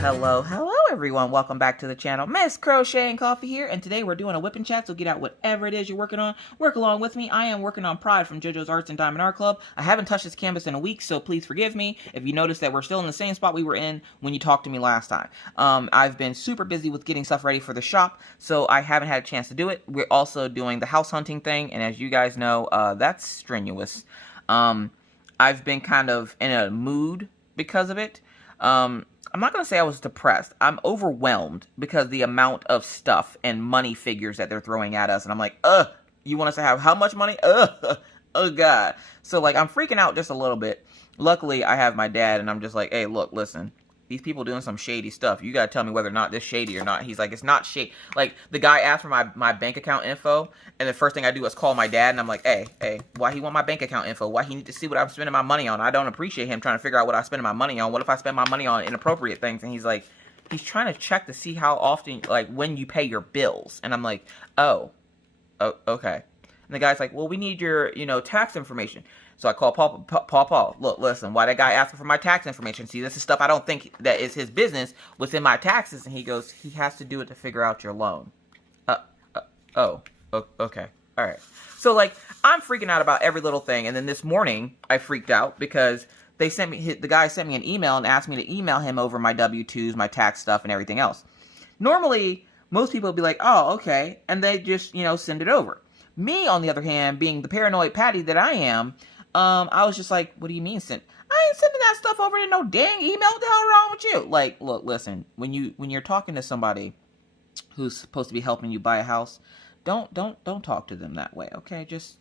Hello everyone. Welcome back to the channel. Miss Crocheting Coffee here, and today we're doing a Wip N Chat, so get out whatever it is you're working on. Work along with me. I am working on Pride from JoJo's Arts and Diamond Art Club. I haven't touched this canvas in a week, so please forgive me if you notice that we're still in the same spot we were in when you talked to me last time. I've been super busy with getting stuff ready for the shop, so I haven't had a chance to do it. We're also doing the house hunting thing, and as you guys know, that's strenuous. I've been kind of in a mood because of it. I'm not going to say I was depressed. I'm overwhelmed because the amount of stuff and money figures that they're throwing at us. And I'm like, you want us to have how much money? Oh, God. So, like, I'm freaking out just a little bit. Luckily, I have my dad, and I'm just like, hey, look, listen. These people doing some shady stuff. You got to tell me whether or not this shady or not. He's like, it's not shady. Like, the guy asked for my bank account info, and the first thing I do is call my dad, and I'm like, hey, why he want my bank account info? Why he need to see what I'm spending my money on? I don't appreciate him trying to figure out what I'm spending my money on. What if I spend my money on inappropriate things? And he's like, he's trying to check to see how often, like, when you pay your bills. And I'm like, oh, okay. And the guy's like, well, we need your, tax information. So I call Paul, look, listen, why that guy asking for my tax information? See, this is stuff I don't think that is his business within my taxes. And he goes, he has to do it to figure out your loan. Okay. All right. So, like, I'm freaking out about every little thing. And then this morning, I freaked out because they sent me, the guy sent me an email and asked me to email him over my W-2s, my tax stuff, and everything else. Normally, most people would be like, oh, okay. And they just, send it over. Me, on the other hand, being the paranoid Patty that I am, I was just like, what do you mean send? I ain't sending that stuff over to no dang email. What the hell wrong with you? Like, look, listen, when you're talking to somebody who's supposed to be helping you buy a house, don't talk to them that way, okay? Just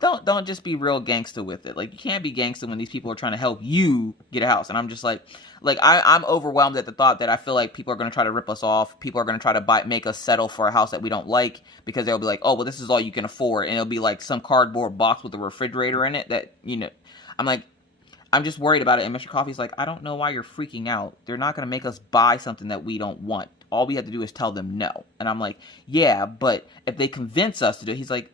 don't just be real gangster with it. Like, you can't be gangster when these people are trying to help you get a house. And I'm just like I'm overwhelmed at the thought that I feel like people are going to try to rip us off. People are going to try to make us settle for a house that we don't like because they'll be like, oh, well, this is all you can afford. And it'll be like some cardboard box with a refrigerator in it that, I'm like, I'm just worried about it. And Mr. Coffee's like, I don't know why you're freaking out. They're not going to make us buy something that we don't want. All we have to do is tell them no. And I'm like, yeah, but if they convince us to do it, he's like,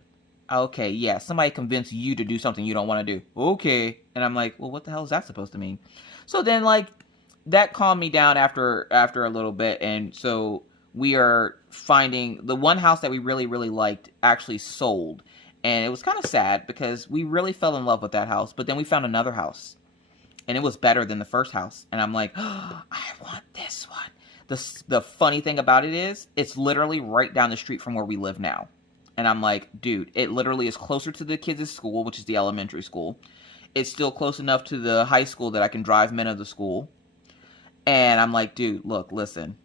okay, yeah, somebody convinced you to do something you don't want to do. Okay. And I'm like, well, what the hell is that supposed to mean? So then, like, that calmed me down after a little bit. And so we are finding the one house that we really, really liked actually sold. And it was kind of sad because we really fell in love with that house. But then we found another house. And it was better than the first house. And I'm like, oh, I want this one. The funny thing about it is, it's literally right down the street from where we live now. And I'm like, dude, it literally is closer to the kids' school, which is the elementary school. It's still close enough to the high school that I can drive Minna to school. And I'm like, dude, look, listen.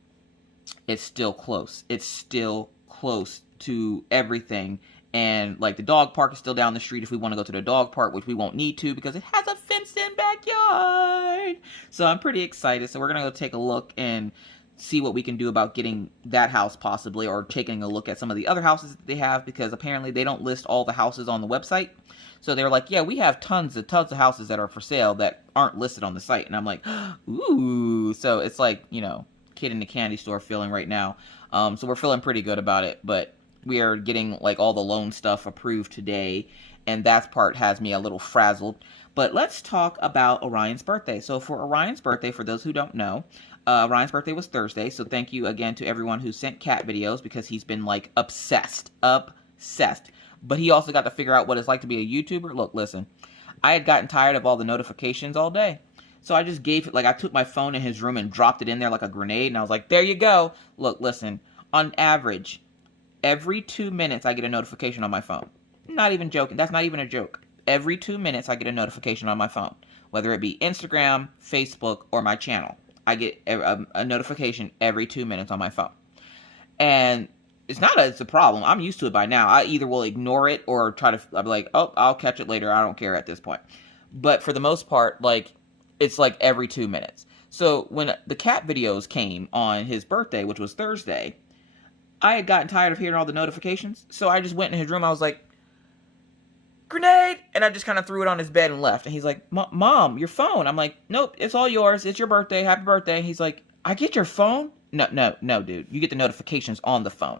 It's still close. It's still close to everything. And, like, the dog park is still down the street if we want to go to the dog park, which we won't need to because it has a fenced-in backyard. So I'm pretty excited. So we're going to go take a look and see what we can do about getting that house possibly, or taking a look at some of the other houses that they have, because apparently they don't list all the houses on the website. So they're like, yeah, we have tons of houses that are for sale that aren't listed on the site. And I'm like, ooh. So it's like, kid in the candy store feeling right now. So we're feeling pretty good about it, but we are getting, like, all the loan stuff approved today, and that part has me a little frazzled. But let's talk about Orion's birthday. So for Orion's birthday, for those who don't know, Orion's birthday was Thursday, so thank you again to everyone who sent cat videos, because he's been, like, obsessed. But he also got to figure out what it's like to be a YouTuber. Look, listen, I had gotten tired of all the notifications all day. So I just gave it, like, I took my phone in his room and dropped it in there like a grenade, and I was like, there you go. Look, listen, on average, every 2 minutes I get a notification on my phone. Not even joking. That's not even a joke. Every 2 minutes I get a notification on my phone, whether it be Instagram, Facebook, or my channel. I get a notification every 2 minutes on my phone. And it's not it's a problem. I'm used to it by now. I either will ignore it or I'll be like, oh, I'll catch it later. I don't care at this point. But for the most part, like, it's like every 2 minutes. So when the cat videos came on his birthday, which was Thursday, I had gotten tired of hearing all the notifications. So I just went in his room. I was like, grenade! And I just kind of threw it on his bed and left. And he's like, Mom, your phone. I'm like, nope, it's all yours. It's your birthday. Happy birthday. He's like, I get your phone? No, dude. You get the notifications on the phone.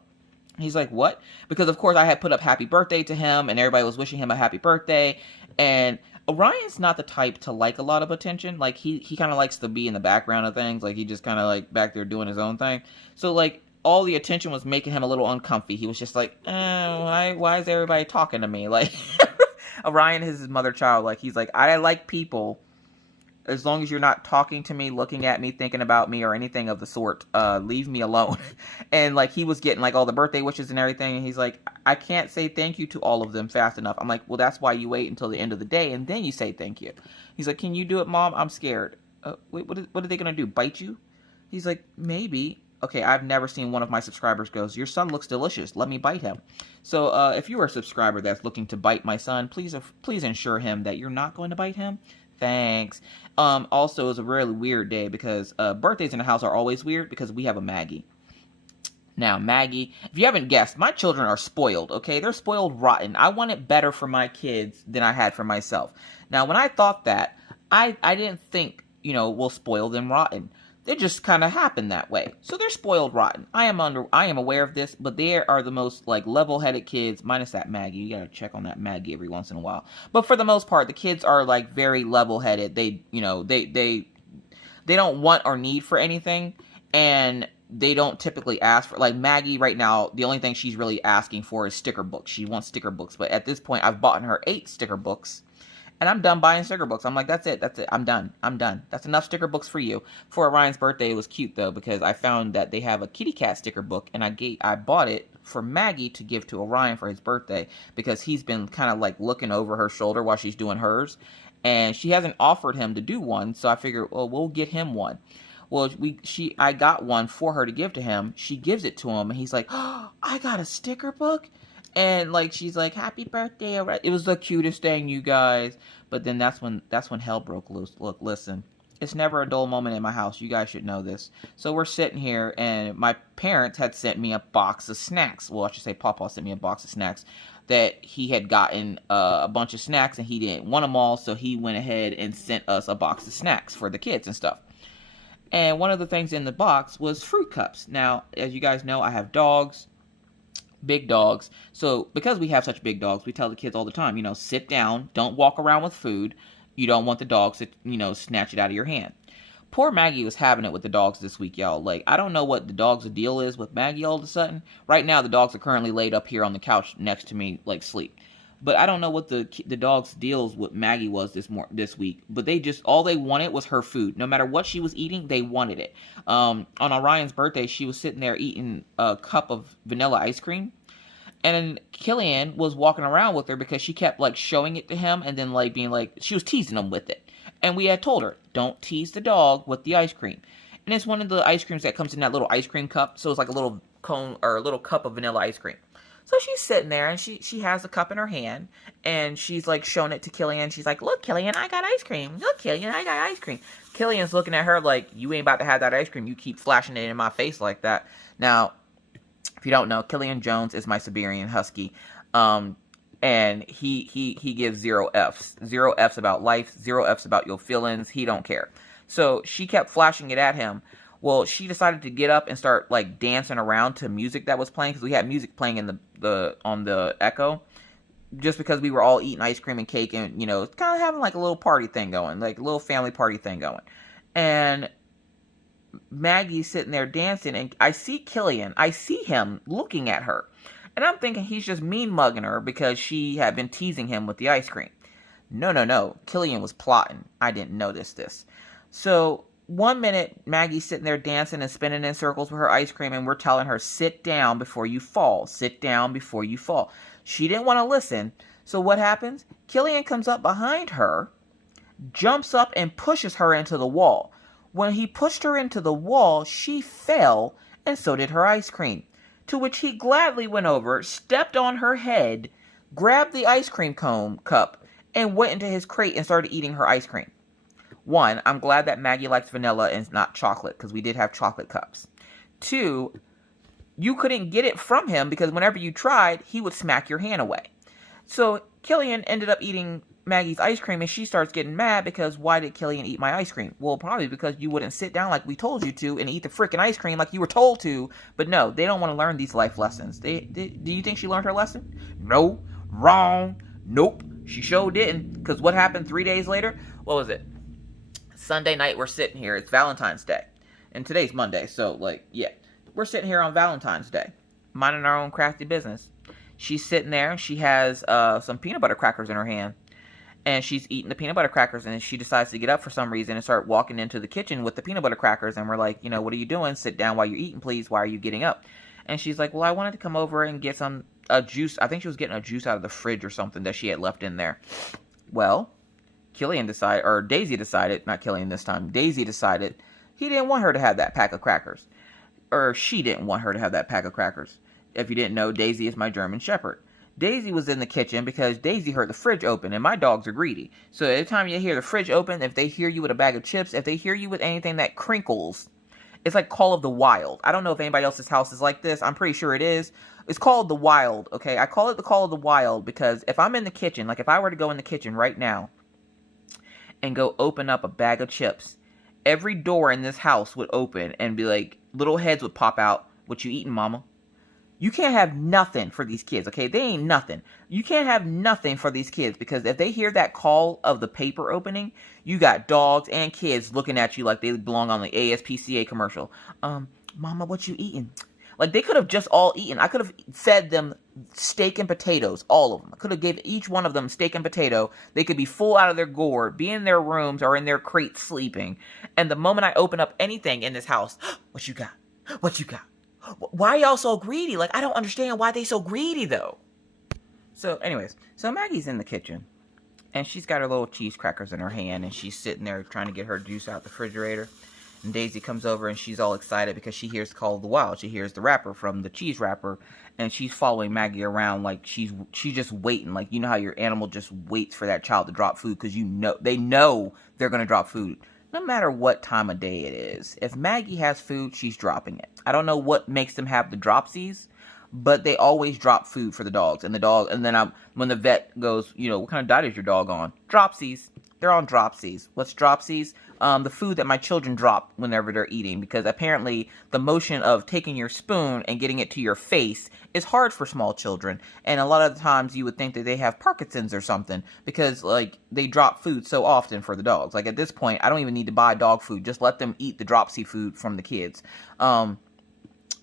He's like, what? Because, of course, I had put up happy birthday to him, and everybody was wishing him a happy birthday. And Orion's not the type to like a lot of attention. Like, he kind of likes to be in the background of things. Like, he just kind of, like, back there doing his own thing. So, like, all the attention was making him a little uncomfy. He was just like, why is everybody talking to me? Like, Orion is his mother child. Like, he's like, I like people. As long as you're not talking to me, looking at me, thinking about me, or anything of the sort, leave me alone. And, like, he was getting, like, all the birthday wishes and everything, and he's like, I can't say thank you to all of them fast enough. I'm like, well, that's why you wait until the end of the day, and then you say thank you. He's like, can you do it, Mom? I'm scared. Wait, what are they going to do, bite you? He's like, maybe. Okay, I've never seen one of my subscribers goes, your son looks delicious, let me bite him. So, if you are a subscriber that's looking to bite my son, please ensure him that you're not going to bite him. Thanks. Also, it was a really weird day because birthdays in the house are always weird because we have a Maggie. Now, Maggie, if you haven't guessed, my children are spoiled, okay? They're spoiled rotten. I want it better for my kids than I had for myself. Now, when I thought that, I didn't think, we'll spoil them rotten. It just kind of happened that way. So they're spoiled rotten. I am aware of this, but they are the most, like, level-headed kids, minus that Maggie. You gotta check on that Maggie every once in a while. But for the most part, the kids are, like, very level-headed. They, they don't want or need for anything, and they don't typically ask for, like, Maggie right now, the only thing she's really asking for is sticker books. She wants sticker books, but at this point, I've bought her 8 sticker books. And I'm done buying sticker books. I'm like, that's it. I'm done. That's enough sticker books for you. For Orion's birthday, it was cute, though, because I found that they have a kitty cat sticker book, and I bought it for Maggie to give to Orion for his birthday, because he's been kind of, like, looking over her shoulder while she's doing hers, and she hasn't offered him to do one, so I figured, well, we'll get him one. Well, I got one for her to give to him. She gives it to him, and he's like, oh, I got a sticker book? And, like, she's like, happy birthday. It was the cutest thing, you guys. But then that's when hell broke loose. Look, listen. It's never a dull moment in my house. You guys should know this. So we're sitting here, and my parents had sent me a box of snacks. Well, I should say Papa sent me a box of snacks. That he had gotten a bunch of snacks, and he didn't want them all. So he went ahead and sent us a box of snacks for the kids and stuff. And one of the things in the box was fruit cups. Now, as you guys know, I have dogs. Big dogs. So because we have such big dogs, we tell the kids all the time, sit down, don't walk around with food. You don't want the dogs to, snatch it out of your hand. Poor Maggie was having it with the dogs this week, y'all. Like, I don't know what the dog's deal is with Maggie all of a sudden. Right now, the dogs are currently laid up here on the couch next to me, like, sleep. But I don't know what the dog's deals with Maggie was this week. But all they wanted was her food. No matter what she was eating, they wanted it. On Orion's birthday, she was sitting there eating a cup of vanilla ice cream. And Killian was walking around with her because she kept, like, showing it to him and then, like, being like, she was teasing him with it. And we had told her, don't tease the dog with the ice cream. And it's one of the ice creams that comes in that little ice cream cup. So it's like a little cone or a little cup of vanilla ice cream. So she's sitting there, and she has a cup in her hand, and she's, like, showing it to Killian. She's like, look, Killian, I got ice cream. Look, Killian, I got ice cream. Killian's looking at her like, you ain't about to have that ice cream. You keep flashing it in my face like that. Now, if you don't know, Killian Jones is my Siberian Husky, and he gives 0 Fs. 0 Fs about life, 0 Fs about your feelings. He don't care. So she kept flashing it at him. Well, she decided to get up and start, like, dancing around to music that was playing, because we had music playing in on the Echo, just because we were all eating ice cream and cake and, kind of having, like, a little party thing going, like a little family party thing going. And Maggie's sitting there dancing, and I see Killian. I see him looking at her. And I'm thinking he's just mean-mugging her because she had been teasing him with the ice cream. No. Killian was plotting. I didn't notice this. So one minute, Maggie's sitting there dancing and spinning in circles with her ice cream, and we're telling her, sit down before you fall. Sit down before you fall. She didn't want to listen. So what happens? Killian comes up behind her, jumps up, and pushes her into the wall. When he pushed her into the wall, she fell, and so did her ice cream. To which he gladly went over, stepped on her head, grabbed the ice cream cone cup, and went into his crate and started eating her ice cream. One, I'm glad that Maggie likes vanilla and not chocolate, because we did have chocolate cups. Two, you couldn't get it from him because whenever you tried, he would smack your hand away. So Killian ended up eating Maggie's ice cream, and she starts getting mad because why did Killian eat my ice cream? Well, probably because you wouldn't sit down like we told you to and eat the freaking ice cream like you were told to. But no, they don't want to learn these life lessons. Do you think she learned her lesson? No. Wrong. Nope. She sure didn't. Because what happened 3 days later? What was it? Sunday night, we're sitting here. It's Valentine's Day. And today's Monday, so, like, yeah. We're sitting here on Valentine's Day, minding our own crafty business. She's sitting there, and she has some peanut butter crackers in her hand. And she's eating the peanut butter crackers, and she decides to get up for some reason and start walking into the kitchen with the peanut butter crackers. And we're like, you know, what are you doing? Sit down while you're eating, please. Why are you getting up? And she's like, well, I wanted to come over and get a juice. I think she was getting a juice out of the fridge or something that she had left in there. Well, Daisy decided, not Killian this time, Daisy decided he didn't want her to have that pack of crackers. Or she didn't want her to have that pack of crackers. If you didn't know, Daisy is my German Shepherd. Daisy was in the kitchen because Daisy heard the fridge open, and my dogs are greedy. So every time you hear the fridge open, if they hear you with a bag of chips, if they hear you with anything that crinkles, it's like Call of the Wild. I don't know if anybody else's house is like this. I'm pretty sure it is. It's called the Wild, okay? I call it the Call of the Wild because if I'm in the kitchen, like if I were to go in the kitchen right now and go open up a bag of chips, every door in this house would open and be like, little heads would pop out. What you eating, mama? You can't have nothing for these kids, okay? They ain't nothing. You can't have nothing for these kids because if they hear that call of the paper opening, you got dogs and kids looking at you like they belong on the ASPCA commercial. Mama, what you eating? Like, they could have just all eaten. I could have fed them steak and potatoes, all of them. I could have gave each one of them steak and potato. They could be full out of their gourd, be in their rooms or in their crates sleeping. And the moment I open up anything in this house, what you got? What you got? Why are y'all so greedy? Like, I don't understand why they so greedy, though. So, anyways, so Maggie's in the kitchen, and she's got her little cheese crackers in her hand, and she's sitting there trying to get her juice out the refrigerator. And Daisy comes over, and she's all excited because she hears Call of the Wild. She hears the wrapper from the cheese wrapper, and she's following Maggie around like she's just waiting. Like, you know how your animal just waits for that child to drop food because they know they're going to drop food. No matter what time of day it is. If Maggie has food, she's dropping it. I don't know what makes them have the dropsies, but they always drop food for the dogs. And then when the vet goes, you know, what kind of diet is your dog on? Dropsies. They're on dropsies. What's dropsies? The food that my children drop whenever they're eating, because apparently the motion of taking your spoon and getting it to your face is hard for small children, and a lot of the times you would think that they have Parkinson's or something, because like they drop food so often for the dogs. Like at this point, I don't even need to buy dog food, just let them eat the dropsy food from the kids.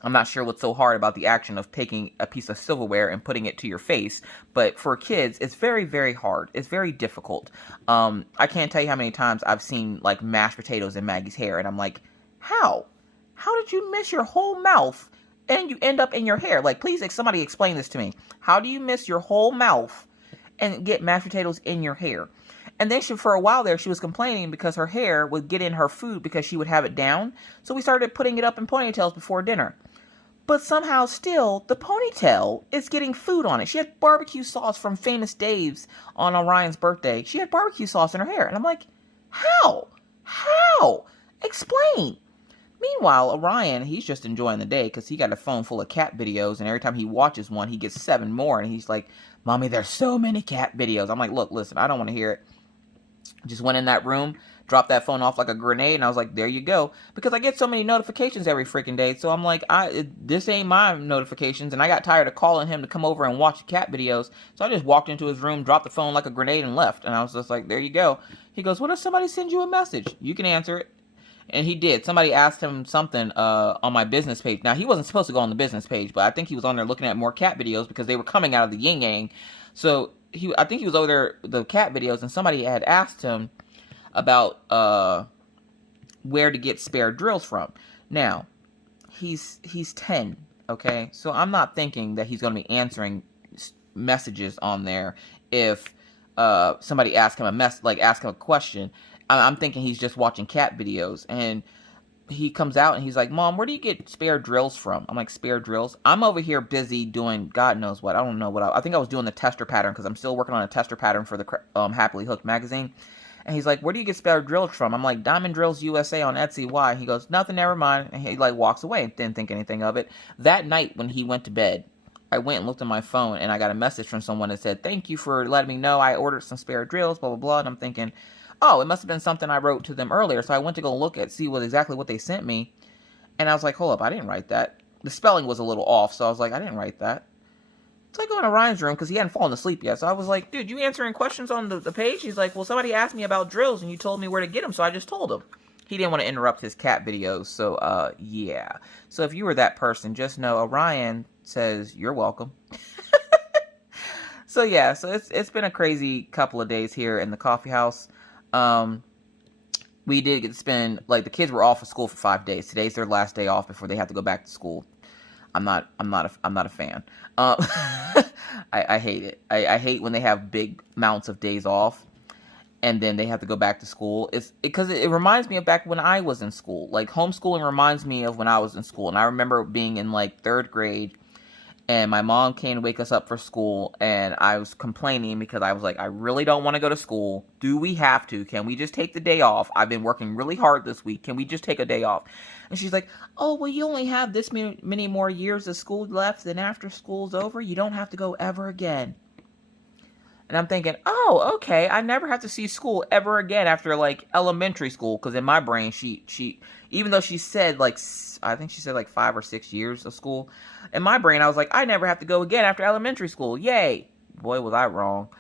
I'm not sure what's so hard about the action of taking a piece of silverware and putting it to your face, but for kids, it's very, very hard. It's very difficult. I can't tell you how many times I've seen, like, mashed potatoes in Maggie's hair, and I'm like, how? How did you miss your whole mouth and you end up in your hair? Like, please, somebody explain this to me. How do you miss your whole mouth and get mashed potatoes in your hair? And then for a while there, she was complaining because her hair would get in her food because she would have it down. So we started putting it up in ponytails before dinner. But somehow still, the ponytail is getting food on it. She had barbecue sauce from Famous Dave's on Orion's birthday. She had barbecue sauce in her hair. And I'm like, how? How? Explain. Meanwhile, Orion, he's just enjoying the day because he got a phone full of cat videos. And every time he watches one, he gets 7 more. And he's like, Mommy, there's so many cat videos. I'm like, look, listen, I don't want to hear it. Just went in that room, dropped that phone off like a grenade, and I was like, there you go. Because I get so many notifications every freaking day, so I'm like, this ain't my notifications, and I got tired of calling him to come over and watch the cat videos, so I just walked into his room, dropped the phone like a grenade, and left. And I was just like, there you go. He goes, what if somebody sends you a message? You can answer it. And he did. Somebody asked him something on my business page. Now, he wasn't supposed to go on the business page, but I think he was on there looking at more cat videos because they were coming out of the yin yang. So I think he was over there, the cat videos, and somebody had asked him about where to get spare drills from. Now, he's 10, okay? So I'm not thinking that he's going to be answering messages on there if somebody asks him ask him a question. I'm thinking he's just watching cat videos, and he comes out and he's like, Mom, where do you get spare drills from? I'm like, spare drills? I'm over here busy doing God knows what. I don't know what. I think I was doing the tester pattern because I'm still working on a tester pattern for the Happily Hooked magazine. And he's like, where do you get spare drills from? I'm like, Diamond Drills USA on Etsy. Why? He goes, nothing, never mind. And he like walks away. Didn't think anything of it. That night when he went to bed, I went and looked at my phone, and I got a message from someone that said, "Thank you for letting me know. I ordered some spare drills, blah, blah, blah." And I'm thinking, oh, it must have been something I wrote to them earlier. So I went to go look at, see exactly what they sent me. And I was like, hold up, I didn't write that. The spelling was a little off, so I was like, I didn't write that. So I go into Ryan's room, because he hadn't fallen asleep yet. So I was like, dude, you answering questions on the page? He's like, well, somebody asked me about drills, and you told me where to get them, so I just told him. He didn't want to interrupt his cat videos, so, yeah. So if you were that person, just know Orion says, you're welcome. So, yeah, so it's been a crazy couple of days here in the coffee house. We did get to spend, like, the kids were off of school for 5 days. Today's their last day off before they have to go back to school. I'm not a fan. I hate it. I hate when they have big amounts of days off, and then they have to go back to school. Because it reminds me of back when I was in school. Like, homeschooling reminds me of when I was in school. And I remember being in, like, 3rd grade, and my mom came to wake us up for school, and I was complaining because I was like, I really don't want to go to school. Do we have to? Can we just take the day off? I've been working really hard this week. Can we just take a day off? And she's like, oh, well, you only have this many more years of school left, then after school's over, you don't have to go ever again. And I'm thinking, oh, okay, I never have to see school ever again after, like, elementary school. Because in my brain, she even though she said, like, I think she said, like, 5 or 6 years of school. In my brain, I was like, I never have to go again after elementary school. Yay. Boy, was I wrong.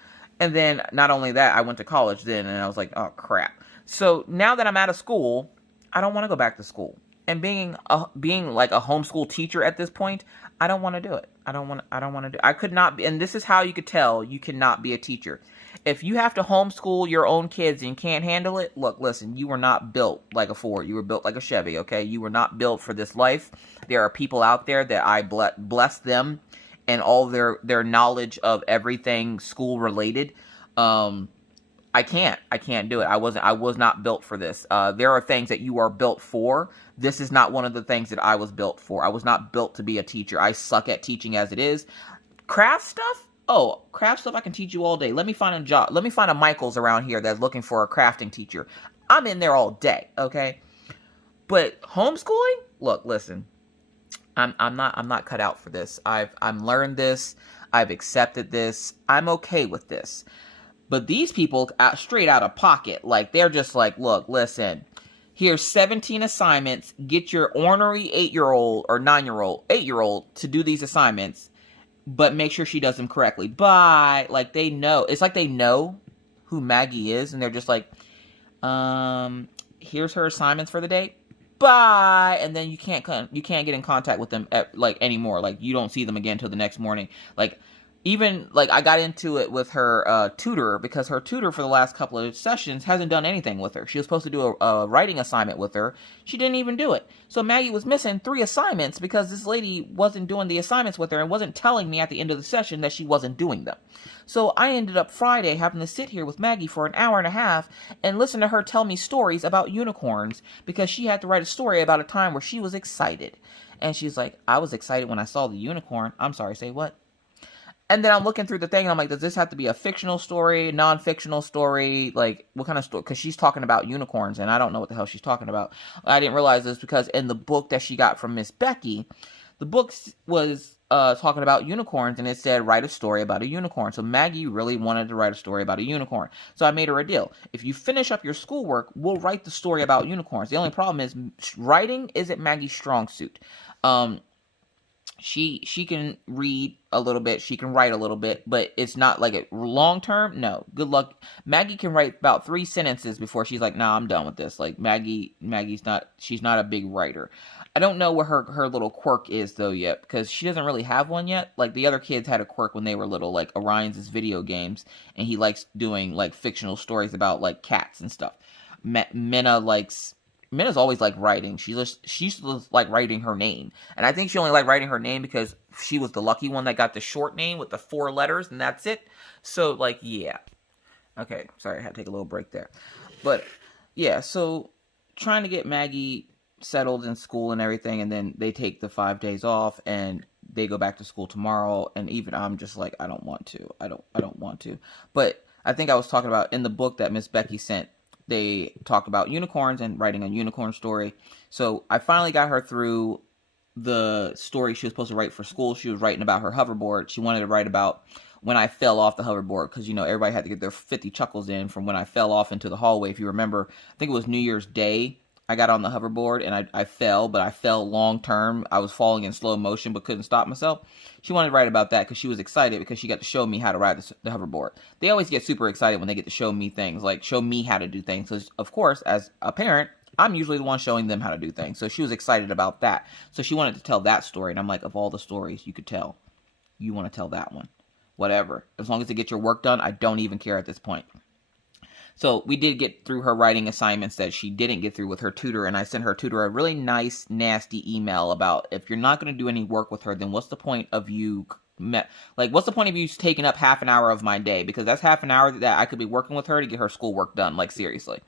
And then, not only that, I went to college then, and I was like, oh, crap. So, now that I'm out of school, I don't want to go back to school. And being like a homeschool teacher at this point, I don't want to do it. I don't want to do it. I could not be, and this is how you could tell you cannot be a teacher. If you have to homeschool your own kids and can't handle it, look, listen, you were not built like a Ford. You were built like a Chevy, okay? You were not built for this life. There are people out there that I bless them and all their knowledge of everything school related. I can't do it. I was not built for this. There are things that you are built for. This is not one of the things that I was built for. I was not built to be a teacher. I suck at teaching as it is. Craft stuff? Oh, craft stuff I can teach you all day. Let me find a job. Let me find a Michaels around here that's looking for a crafting teacher. I'm in there all day, okay? But homeschooling? Look, listen. I'm not cut out for this. I've learned this. I've accepted this. I'm okay with this. But these people, straight out of pocket, like, they're just like, look, listen, here's 17 assignments. Get your ornery 8-year-old or 9-year-old, 8-year-old to do these assignments, but make sure she does them correctly. Bye. Like, they know. It's like they know who Maggie is, and they're just like, here's her assignments for the day. Bye. And then you can't get in contact with them anymore. Like, you don't see them again until the next morning. Like, even, like, I got into it with her tutor, because her tutor for the last couple of sessions hasn't done anything with her. She was supposed to do a writing assignment with her. She didn't even do it. So Maggie was missing 3 assignments because this lady wasn't doing the assignments with her and wasn't telling me at the end of the session that she wasn't doing them. So I ended up Friday having to sit here with Maggie for an hour and a half and listen to her tell me stories about unicorns, because she had to write a story about a time where she was excited. And she's like, I was excited when I saw the unicorn. I'm sorry, say what? And then I'm looking through the thing, and I'm like, does this have to be a fictional story, non-fictional story? Like, what kind of story? Because she's talking about unicorns, and I don't know what the hell she's talking about. I didn't realize this because in the book that she got from Miss Becky, the book was talking about unicorns, and it said, write a story about a unicorn. So Maggie really wanted to write a story about a unicorn. So I made her a deal. If you finish up your schoolwork, we'll write the story about unicorns. The only problem is writing isn't Maggie's strong suit. She can read a little bit, she can write a little bit, but it's not like a long term. No, good luck. Maggie can write about 3 sentences before she's like, nah, I'm done with this. Like, she's not a big writer. I don't know what her little quirk is though yet, because she doesn't really have one yet. Like, the other kids had a quirk when they were little, like Orion's video games, and he likes doing like fictional stories about like cats and stuff. Minna's always like writing. She used to like writing her name. And I think she only liked writing her name because she was the lucky one that got the short name with the 4 letters, and that's it. So, like, yeah. Okay, sorry, I had to take a little break there. But, yeah, so trying to get Maggie settled in school and everything, and then they take the 5 days off, and they go back to school tomorrow, and even I'm just like, I don't want to. I don't want to. But I think I was talking about in the book that Miss Becky sent, they talked about unicorns and writing a unicorn story. So I finally got her through the story she was supposed to write for school. She was writing about her hoverboard. She wanted to write about when I fell off the hoverboard, because, you know, everybody had to get their 50 chuckles in from when I fell off into the hallway. If you remember, I think it was New Year's Day, I got on the hoverboard and I fell, but I fell long term. I was falling in slow motion but couldn't stop myself. She wanted to write about that because she was excited because she got to show me how to ride the hoverboard. They always get super excited when they get to show me things, like show me how to do things. Because, of course, as a parent, I'm usually the one showing them how to do things. So she was excited about that. So she wanted to tell that story. And I'm like, of all the stories you could tell, you want to tell that one. Whatever. As long as you get your work done, I don't even care at this point. So we did get through her writing assignments that she didn't get through with her tutor. And I sent her tutor a really nice, nasty email about, if you're not going to do any work with her, then what's the point of you... what's the point of you taking up half an hour of my day? Because that's half an hour that I could be working with her to get her schoolwork done. Like, seriously.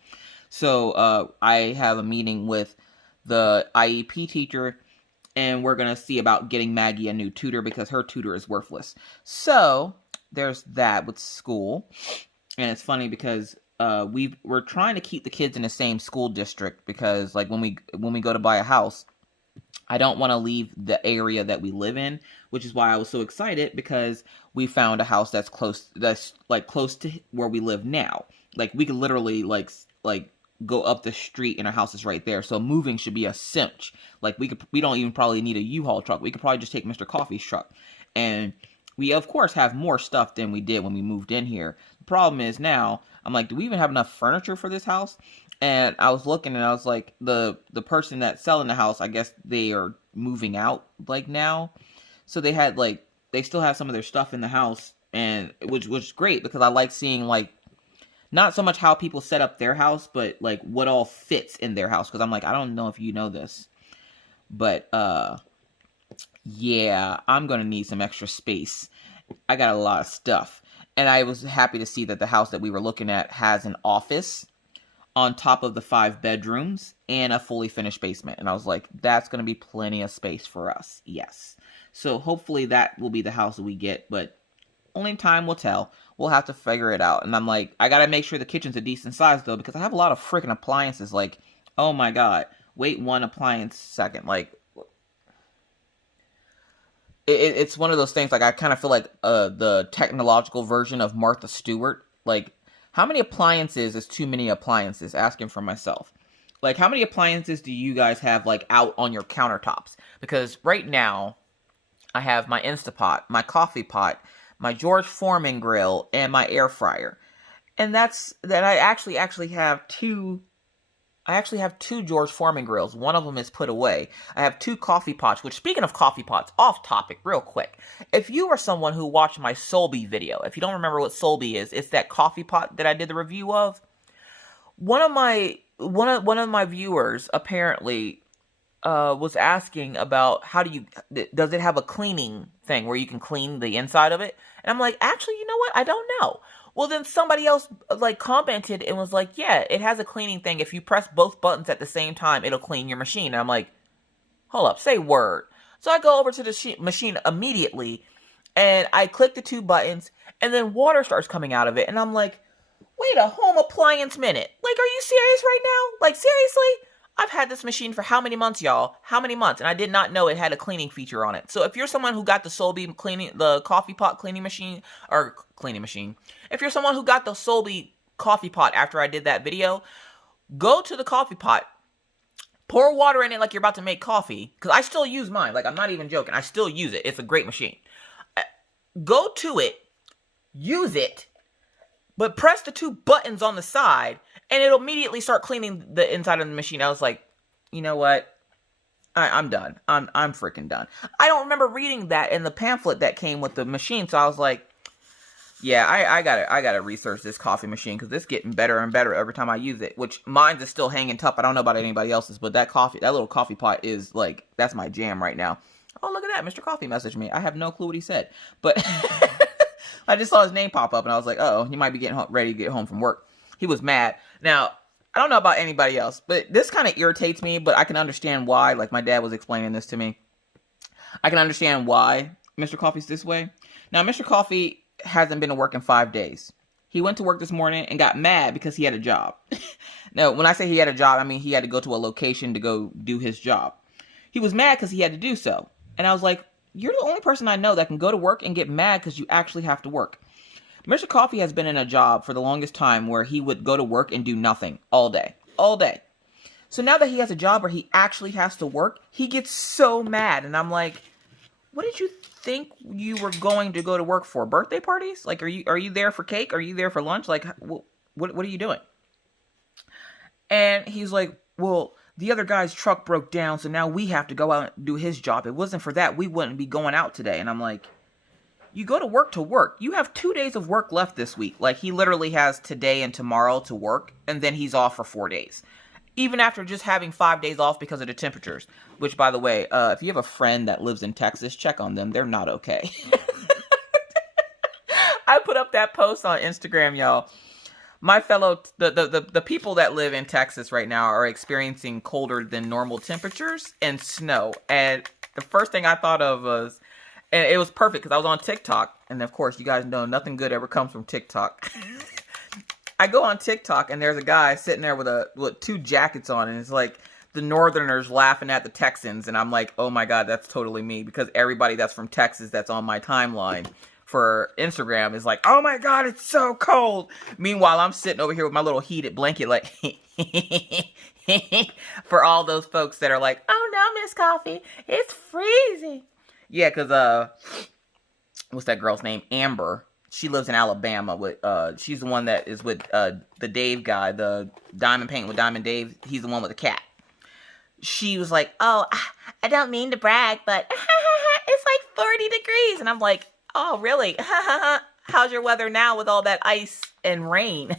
So I have a meeting with the IEP teacher, and we're going to see about getting Maggie a new tutor because her tutor is worthless. So there's that with school. And it's funny because we're trying to keep the kids in the same school district because, like, when we go to buy a house, I don't want to leave the area that we live in, which is why I was so excited, because we found a house that's close to where we live now. Like, we could literally like go up the street and our house is right there. So moving should be a cinch. Like, we don't even probably need a U-Haul truck. We could probably just take Mr. Coffee's truck. And we, of course, have more stuff than we did when we moved in here. The problem is now, I'm like, do we even have enough furniture for this house? And I was looking and I was like, the person that's selling the house, I guess they are moving out, like, now. So they had, like, they still have some of their stuff in the house, and which was great because I like seeing, like, not so much how people set up their house, but, like, what all fits in their house. Because I'm like, I don't know if you know this, but, yeah, I'm going to need some extra space. I got a lot of stuff. And I was happy to see that the house that we were looking at has an office on top of the 5 bedrooms and a fully finished basement. And I was like, that's going to be plenty of space for us. Yes. So hopefully that will be the house that we get, but only time will tell. We'll have to figure it out. And I'm like, I got to make sure the kitchen's a decent size, though, because I have a lot of freaking appliances. Like, oh my God, wait one appliance second. Like, it's one of those things, like, I kind of feel like the technological version of Martha Stewart. Like, how many appliances is too many appliances? Asking for myself. Like, how many appliances do you guys have, like, out on your countertops? Because right now, I have my Instapot, my coffee pot, my George Foreman grill, and my air fryer. And I actually have two. I actually have 2 George Foreman grills. One of them is put away. I have 2 coffee pots, which, speaking of coffee pots, off topic, real quick. If you are someone who watched my Solby video, if you don't remember what Solby is, it's that coffee pot that I did the review of. One of my viewers apparently was asking about does it have a cleaning thing where you can clean the inside of it? And I'm like, actually, you know what? I don't know. Well, then somebody else, like, commented and was like, yeah, it has a cleaning thing. If you press both buttons at the same time, it'll clean your machine. And I'm like, hold up, say word. So I go over to the machine immediately, and I click the 2 buttons, and then water starts coming out of it. And I'm like, wait a home appliance minute. Like, are you serious right now? Like, seriously? I've had this machine for how many months, y'all? How many months? And I did not know it had a cleaning feature on it. So if you're someone who got the Solby the coffee pot cleaning machine, if you're someone who got the Solby coffee pot after I did that video, go to the coffee pot, pour water in it like you're about to make coffee, because I still use mine. Like, I'm not even joking. I still use it. It's a great machine. Go to it, use it, but press the 2 buttons on the side, and it'll immediately start cleaning the inside of the machine. I was like, you know what? I'm done. I'm freaking done. I don't remember reading that in the pamphlet that came with the machine, so I was like, yeah, I gotta research this coffee machine, because it's getting better and better every time I use it. Which mine's is still hanging tough. I don't know about anybody else's, but that little coffee pot is like, that's my jam right now. Oh, look at that! Mr. Coffee messaged me. I have no clue what he said, but I just saw his name pop up, and I was like, oh, he might be ready to get home from work. He was mad. Now, I don't know about anybody else, but this kind of irritates me, but I can understand why. Like, my dad was explaining this to me. I can understand why Mr. Coffee's this way. Now, Mr. Coffee hasn't been to work in 5 days. He went to work this morning and got mad because he had a job. Now, when I say he had a job, I mean he had to go to a location to go do his job. He was mad because he had to do so. And I was like, you're the only person I know that can go to work and get mad because you actually have to work. Mr. Coffee has been in a job for the longest time where he would go to work and do nothing all day. All day. So now that he has a job where he actually has to work, he gets so mad. And I'm like, what did you think you were going to go to work for? Birthday parties? Like, are you there for cake? Are you there for lunch? Like, what are you doing? And he's like, well, the other guy's truck broke down, so now we have to go out and do his job. It wasn't for that, we wouldn't be going out today. And I'm like, you go to work. You have 2 days of work left this week. Like, he literally has today and tomorrow to work, and then he's off for 4 days. Even after just having 5 days off because of the temperatures. Which, by the way, if you have a friend that lives in Texas, check on them. They're not okay. I put up that post on Instagram, y'all. My fellow, the people that live in Texas right now are experiencing colder than normal temperatures and snow. And the first thing I thought of was, and it was perfect because I was on TikTok. And of course, you guys know nothing good ever comes from TikTok. I go on TikTok and there's a guy sitting there with 2 jackets on, and it's like the Northerners laughing at the Texans. And I'm like, oh my God, that's totally me, because everybody that's from Texas that's on my timeline for Instagram is like, oh my God, it's so cold. Meanwhile, I'm sitting over here with my little heated blanket, like, for all those folks that are like, oh no, Miss Coffee, it's freezing. Yeah, because, what's that girl's name? Amber. She lives in Alabama with, she's the one that is with, the Dave guy, the Diamond Paint with Diamond Dave. He's the one with the cat. She was like, oh, I don't mean to brag, but it's like 40 degrees. And I'm like, oh, really? How's your weather now with all that ice and rain?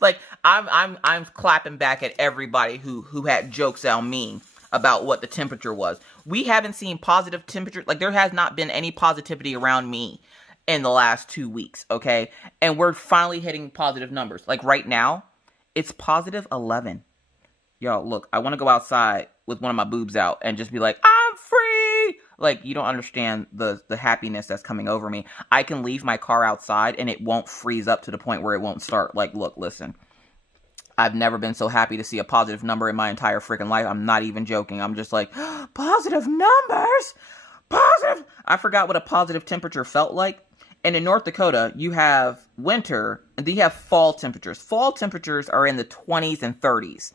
Like, I'm clapping back at everybody who had jokes on me about what the temperature was. We haven't seen positive temperature. Like, there has not been any positivity around me in the last 2 weeks, okay? And we're finally hitting positive numbers. Like, right now, it's positive 11. Y'all, look, I want to go outside with one of my boobs out and just be like, I'm free! Like, you don't understand the happiness that's coming over me. I can leave my car outside and it won't freeze up to the point where it won't start. Like, look, listen. I've never been so happy to see a positive number in my entire freaking life. I'm not even joking. I'm just like, positive numbers? Positive! I forgot what a positive temperature felt like. And in North Dakota, you have winter, and then you have fall temperatures. Fall temperatures are in the 20s and 30s.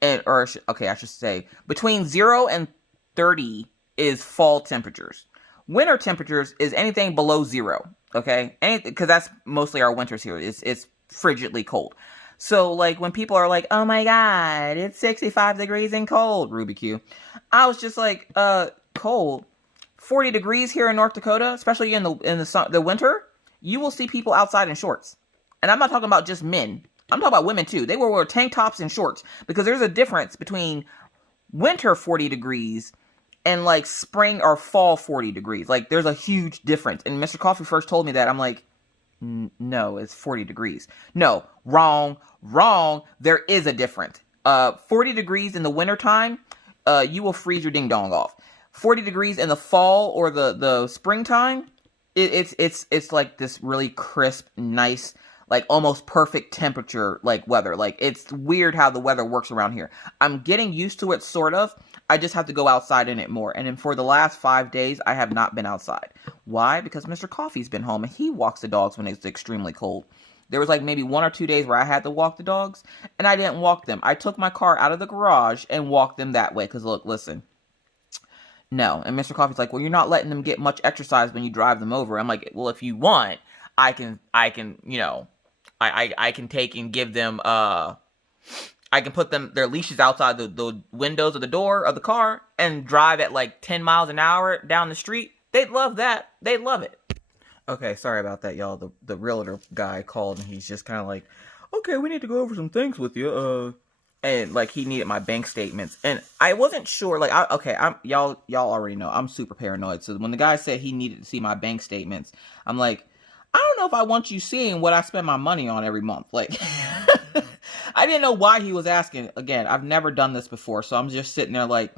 I should say, between 0 and 30 is fall temperatures. Winter temperatures is anything below 0, okay? Because that's mostly our winters here. It's frigidly cold. So, like, when people are like, oh my God, it's 65 degrees and cold, Ruby Q. I was just like, cold? 40 degrees here in North Dakota, especially in the winter, you will see people outside in shorts. And I'm not talking about just men. I'm talking about women too. They will wear tank tops and shorts, because there's a difference between winter 40 degrees and like spring or fall 40 degrees. Like, there's a huge difference. And Mr. Coffee first told me that. I'm like, no, it's 40 degrees. No, wrong. There is a difference. 40 degrees in the wintertime, you will freeze your ding dong off. 40 degrees in the fall or the springtime, it's like this really crisp, nice, like almost perfect temperature, like weather. Like, it's weird how the weather works around here. I'm getting used to it, sort of. I just have to go outside in it more. And then for the last 5 days, I have not been outside. Why? Because Mr. Coffee's been home and he walks the dogs when it's extremely cold. There was like maybe 1 or 2 days where I had to walk the dogs, and I didn't walk them. I took my car out of the garage and walked them that way. Because look, listen. No. And Mr. Coffee's like, well, you're not letting them get much exercise when you drive them over. I'm like, well, if you want, I can, you know, I can take and give them, I can put their leashes outside the windows of the door of the car and drive at like 10 miles an hour down the street. They'd love that. They'd love it. Okay, sorry about that, y'all. The realtor guy called and he's just kind of like, okay, we need to go over some things with you. And like, he needed my bank statements, and I wasn't sure. Like, y'all already know I'm super paranoid. So when the guy said he needed to see my bank statements, I'm like, I don't know if I want you seeing what I spend my money on every month. Like, I didn't know why he was asking. Again, I've never done this before, so I'm just sitting there like,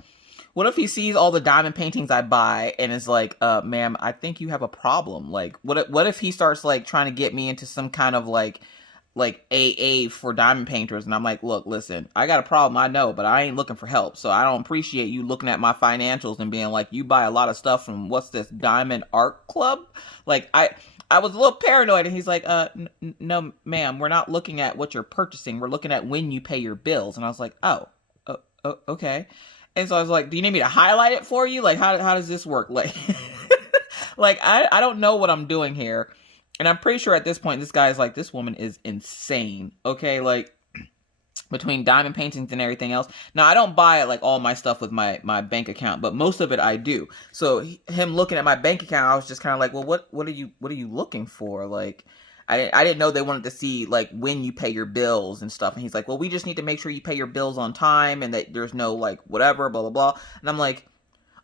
what if he sees all the diamond paintings I buy and is like, ma'am, I think you have a problem. Like, what if he starts like trying to get me into some kind of like, like AA for diamond painters. And I'm like, look, listen, I got a problem, I know, but I ain't looking for help. So I don't appreciate you looking at my financials and being like, you buy a lot of stuff from what's this, Diamond Art Club? Like, I was a little paranoid, and he's like, no, ma'am, we're not looking at what you're purchasing. We're looking at when you pay your bills. And I was like, oh, okay. And so I was like, do you need me to highlight it for you? Like, how does this work? Like, like, I don't know what I'm doing here. And I'm pretty sure at this point, this guy is like, this woman is insane. Okay, like, between diamond paintings and everything else. Now, I don't buy like all my stuff with my bank account, but most of it I do. So him looking at my bank account, I was just kind of like, well, what are you looking for? Like, I didn't know they wanted to see like when you pay your bills and stuff. And he's like, well, we just need to make sure you pay your bills on time and that there's no like whatever, blah, blah, blah. And I'm like,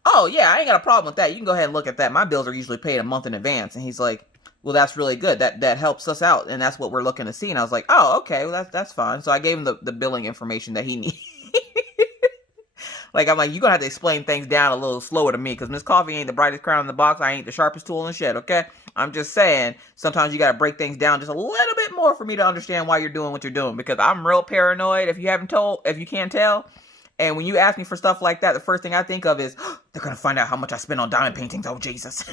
oh yeah, I ain't got a problem with that. You can go ahead and look at that. My bills are usually paid a month in advance. And he's like, well, that's really good. That helps us out, and that's what we're looking to see. And I was like, oh, okay, well, that's fine. So I gave him the billing information that he needed. Like, I'm like, you're going to have to explain things down a little slower to me, because Miss Coffee ain't the brightest crown in the box. I ain't the sharpest tool in the shed, okay? I'm just saying, sometimes you got to break things down just a little bit more for me to understand why you're doing what you're doing, because I'm real paranoid, if you can't tell. And when you ask me for stuff like that, the first thing I think of is, oh, they're going to find out how much I spend on diamond paintings. Oh, Jesus.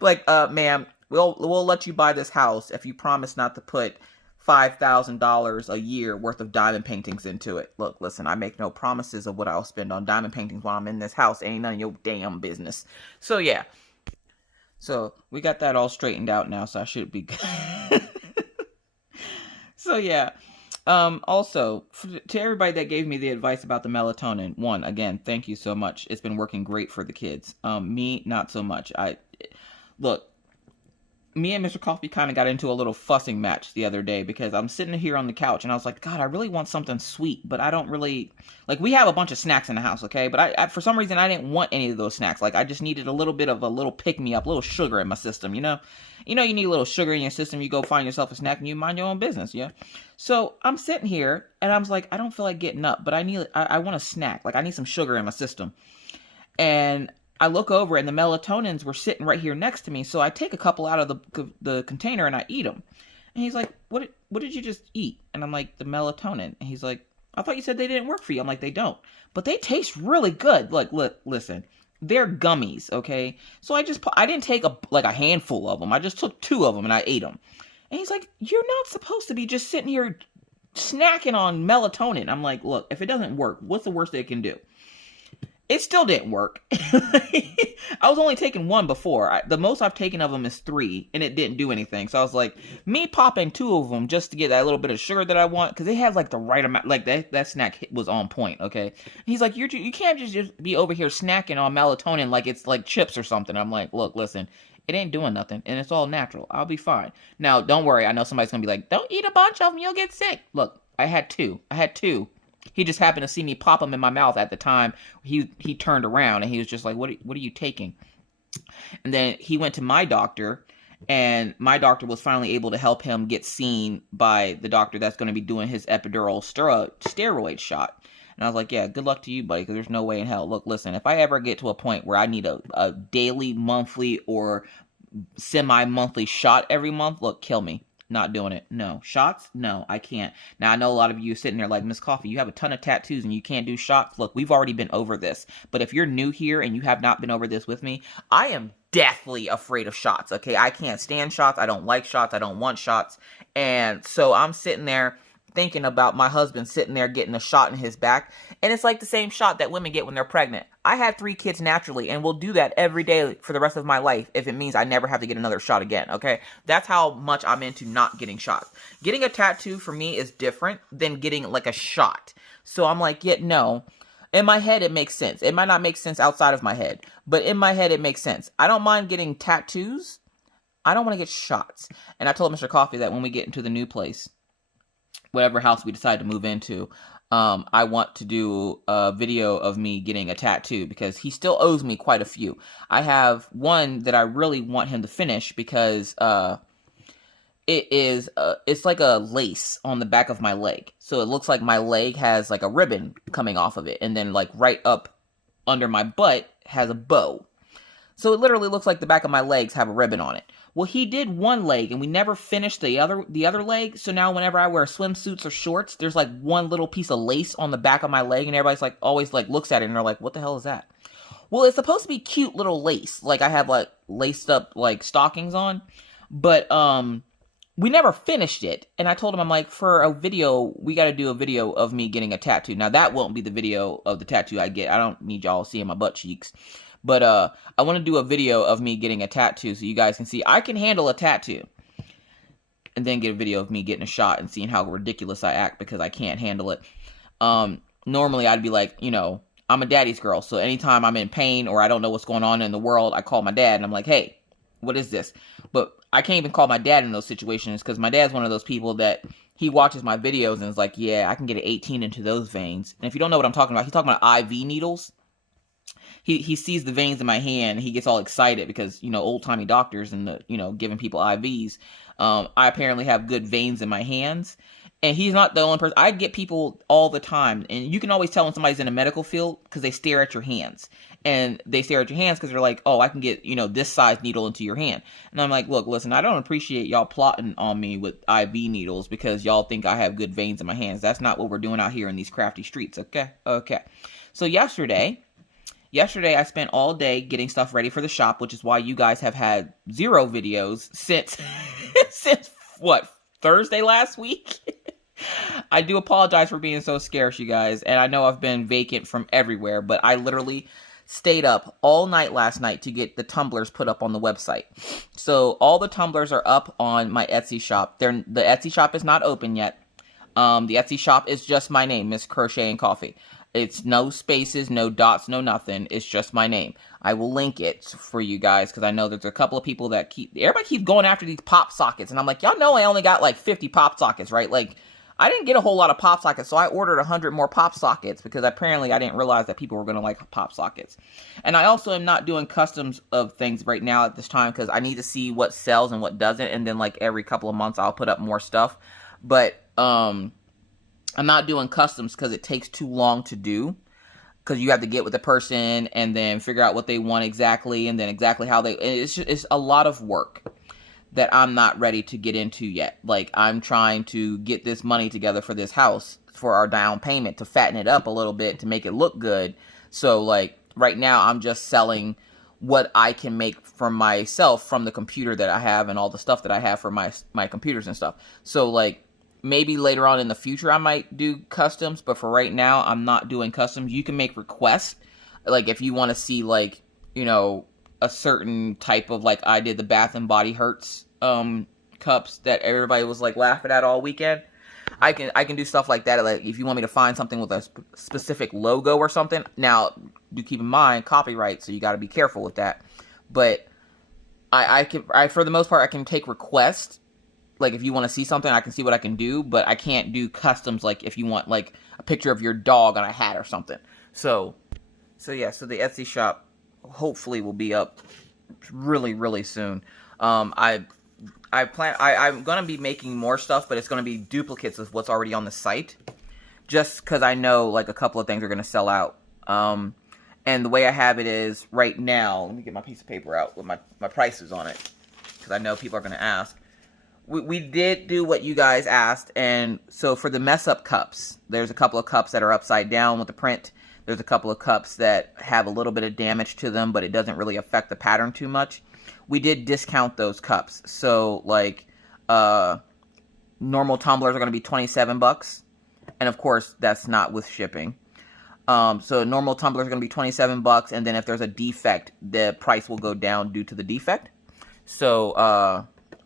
Like, ma'am, we'll let you buy this house if you promise not to put $5,000 a year worth of diamond paintings into it. Look, listen, I make no promises of what I'll spend on diamond paintings while I'm in this house. Ain't none of your damn business. So, yeah. So, we got that all straightened out now, so I should be good. So, yeah. Also, to everybody that gave me the advice about the melatonin, one, again, thank you so much. It's been working great for the kids. Me, not so much. Look, me and Mr. Coffee kind of got into a little fussing match the other day, because I'm sitting here on the couch and I was like, God, I really want something sweet, but I don't really, like, we have a bunch of snacks in the house, okay? But I for some reason, I didn't want any of those snacks. Like, I just needed a little bit of a little pick-me-up, a little sugar in my system, you know? You need a little sugar in your system, you go find yourself a snack and you mind your own business, yeah? So, I'm sitting here and I was like, I don't feel like getting up, but I want a snack. Like, I need some sugar in my system. And I look over and the melatonins were sitting right here next to me. So I take a couple out of the container and I eat them. And he's like, what did you just eat? And I'm like, the melatonin. And he's like, I thought you said they didn't work for you. I'm like, they don't. But they taste really good. Like, listen, they're gummies, okay? So I didn't take a handful of them. I just took 2 of them and I ate them. And he's like, you're not supposed to be just sitting here snacking on melatonin. I'm like, look, if it doesn't work, what's the worst it can do? It still didn't work. I was only taking 1 before. The most I've taken of them is 3, and it didn't do anything. So I was like, me popping 2 of them just to get that little bit of sugar that I want, because they have like the right amount. Like that snack was on point. Okay, and he's like, you can't just be over here snacking on melatonin like it's like chips or something. I'm like, look, listen, it ain't doing nothing, and it's all natural. I'll be fine. Now, don't worry. I know somebody's gonna be like, don't eat a bunch of them, you'll get sick. Look, I had 2. He just happened to see me pop them in my mouth at the time. He turned around and he was just like, what are you taking? And then he went to my doctor, and my doctor was finally able to help him get seen by the doctor that's going to be doing his epidural steroid shot. And I was like, yeah, good luck to you, buddy, because there's no way in hell. Look, listen, if I ever get to a point where I need a daily, monthly, or semi-monthly shot every month, look, kill me. Not doing it. No. Shots? No, I can't. Now, I know a lot of you sitting there like, Miss Coffee, you have a ton of tattoos and you can't do shots. Look, we've already been over this. But if you're new here and you have not been over this with me, I am deathly afraid of shots, okay? I can't stand shots. I don't like shots. I don't want shots. And so I'm sitting there thinking about my husband sitting there getting a shot in his back. And it's like the same shot that women get when they're pregnant. I had 3 kids naturally and will do that every day for the rest of my life if it means I never have to get another shot again, okay? That's how much I'm into not getting shots. Getting a tattoo for me is different than getting like a shot. So I'm like, yeah, no. In my head, it makes sense. It might not make sense outside of my head, but in my head, it makes sense. I don't mind getting tattoos. I don't want to get shots. And I told Mr. Coffee that when we get into the new place, whatever house we decide to move into, I want to do a video of me getting a tattoo, because he still owes me quite a few. I have one that I really want him to finish, because it's like a lace on the back of my leg. So it looks like my leg has like a ribbon coming off of it, and then like right up under my butt has a bow. So it literally looks like the back of my legs have a ribbon on it. Well, he did one leg and we never finished the other leg. So now whenever I wear swimsuits or shorts, there's like one little piece of lace on the back of my leg, and everybody's like always like looks at it and they're like, what the hell is that? Well, it's supposed to be cute little lace. Like I have like laced up like stockings on, but we never finished it. And I told him, I'm like, for a video, we got to do a video of me getting a tattoo. Now that won't be the video of the tattoo I get. I don't need y'all seeing my butt cheeks. But I want to do a video of me getting a tattoo so you guys can see I can handle a tattoo. And then get a video of me getting a shot and seeing how ridiculous I act because I can't handle it. Normally I'd be like, you know, I'm a daddy's girl. So anytime I'm in pain or I don't know what's going on in the world, I call my dad and I'm like, hey, what is this? But I can't even call my dad in those situations because my dad's one of those people that he watches my videos and is like, yeah, I can get an 18 into those veins. And if you don't know what I'm talking about, he's talking about IV needles. He sees the veins in my hand. He gets all excited because, you know, old-timey doctors and, you know, giving people IVs. I apparently have good veins in my hands. And he's not the only person. I get people all the time. And you can always tell when somebody's in a medical field because they stare at your hands. And they stare at your hands because they're like, oh, I can get, you know, this size needle into your hand. And I'm like, look, listen, I don't appreciate y'all plotting on me with IV needles because y'all think I have good veins in my hands. That's not what we're doing out here in these crafty streets, okay? Okay. So yesterday I spent all day getting stuff ready for the shop, which is why you guys have had 0 videos since, since what, Thursday last week? I do apologize for being so scarce, you guys, and I know I've been vacant from everywhere, but I literally stayed up all night last night to get the tumblers put up on the website. So all the tumblers are up on my Etsy shop. The Etsy shop is not open yet. The Etsy shop is just my name, Miss Crocheting Coffee. It's no spaces, no dots, no nothing. It's just my name. I will link it for you guys because I know there's a couple of people that everybody keeps going after these pop sockets. And I'm like, y'all know I only got like 50 pop sockets, right? Like, I didn't get a whole lot of pop sockets, so I ordered 100 more pop sockets because apparently I didn't realize that people were going to like pop sockets. And I also am not doing customs of things right now at this time because I need to see what sells and what doesn't. And then like every couple of months I'll put up more stuff. But, I'm not doing customs because it takes too long to do. Because you have to get with the person and then figure out what they want exactly. And then exactly how it's a lot of work that I'm not ready to get into yet. Like, I'm trying to get this money together for this house for our down payment to fatten it up a little bit to make it look good. So, like, right now I'm just selling what I can make for myself from the computer that I have and all the stuff that I have for my computers and stuff. So, like, maybe later on in the future I might do customs, but for right now, I'm not doing customs. You can make requests, like if you want to see, like, you know, a certain type of, like I did the Bath and Body Hurts cups that everybody was like laughing at all weekend. I can do stuff like that. Like if you want me to find something with a specific logo or something. Now, do keep in mind copyright, so you got to be careful with that. But I for the most part I can take requests. Like, if you want to see something, I can see what I can do, but I can't do customs, like, if you want, like, a picture of your dog on a hat or something. So yeah, so the Etsy shop hopefully will be up really, really soon. I'm going to be making more stuff, but it's going to be duplicates of what's already on the site, just because I know, like, a couple of things are going to sell out. And the way I have it is, right now, let me get my piece of paper out with my prices on it, because I know people are going to ask. We did do what you guys asked, and so for the mess-up cups, there's a couple of cups that are upside down with the print. There's a couple of cups that have a little bit of damage to them, but it doesn't really affect the pattern too much. We did discount those cups, so, like, normal tumblers are going to be $27, and of course, that's not with shipping. So normal tumblers are going to be $27, and then if there's a defect, the price will go down due to the defect. So,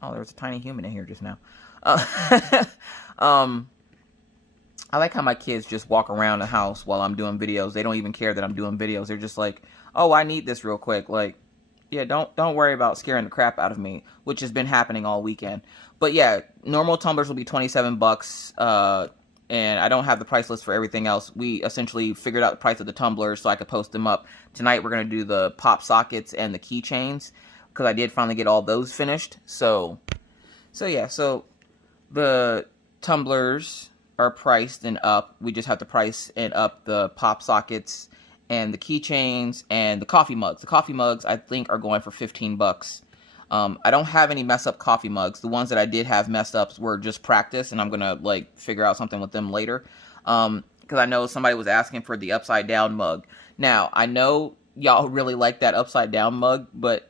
oh, there was a tiny human in here just now. I like how my kids just walk around the house while I'm doing videos. They don't even care that I'm doing videos. They're just like, oh, I need this real quick. Like, yeah, don't worry about scaring the crap out of me, which has been happening all weekend. But yeah, normal tumblers will be $27, and I don't have the price list for everything else. We essentially figured out the price of the tumblers so I could post them up. Tonight we're going to do the pop sockets and the keychains, because I did finally get all those finished. So yeah, so the tumblers are priced and up. We just have to price and up the pop sockets and the keychains and the coffee mugs. The coffee mugs, I think, are going for $15. I don't have any mess up coffee mugs. The ones that I did have messed ups were just practice, and I'm gonna like figure out something with them later. Because I know somebody was asking for the upside down mug. Now, I know y'all really like that upside down mug, but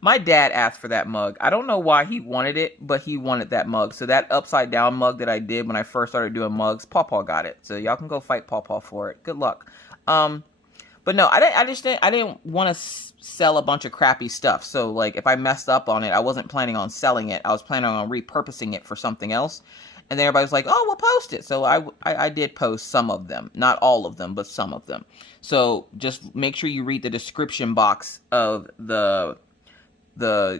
my dad asked for that mug. I don't know why he wanted it, but he wanted that mug. So that upside down mug that I did when I first started doing mugs, Pawpaw got it. So y'all can go fight Pawpaw for it. Good luck. But no, I didn't want to sell a bunch of crappy stuff. So like if I messed up on it, I wasn't planning on selling it. I was planning on repurposing it for something else. And then everybody was like, oh, we'll post it. So I did post some of them. Not all of them, but some of them. So just make sure you read the description box of the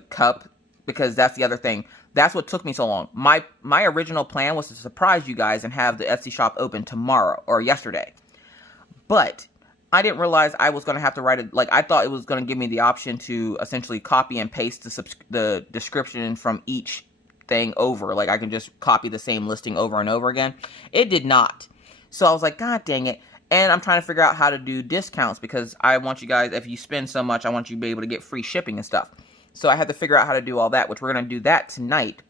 cup, because that's the other thing. That's what took me so long. My original plan was to surprise you guys and have the Etsy shop open tomorrow or yesterday. But I didn't realize I was going to have to write it. Like, I thought it was going to give me the option to essentially copy and paste the description from each thing over. Like, I can just copy the same listing over and over again. It did not. So I was like, God dang it. And I'm trying to figure out how to do discounts, because I want you guys, if you spend so much, I want you to be able to get free shipping and stuff. So I had to figure out how to do all that, which we're going to do that tonight.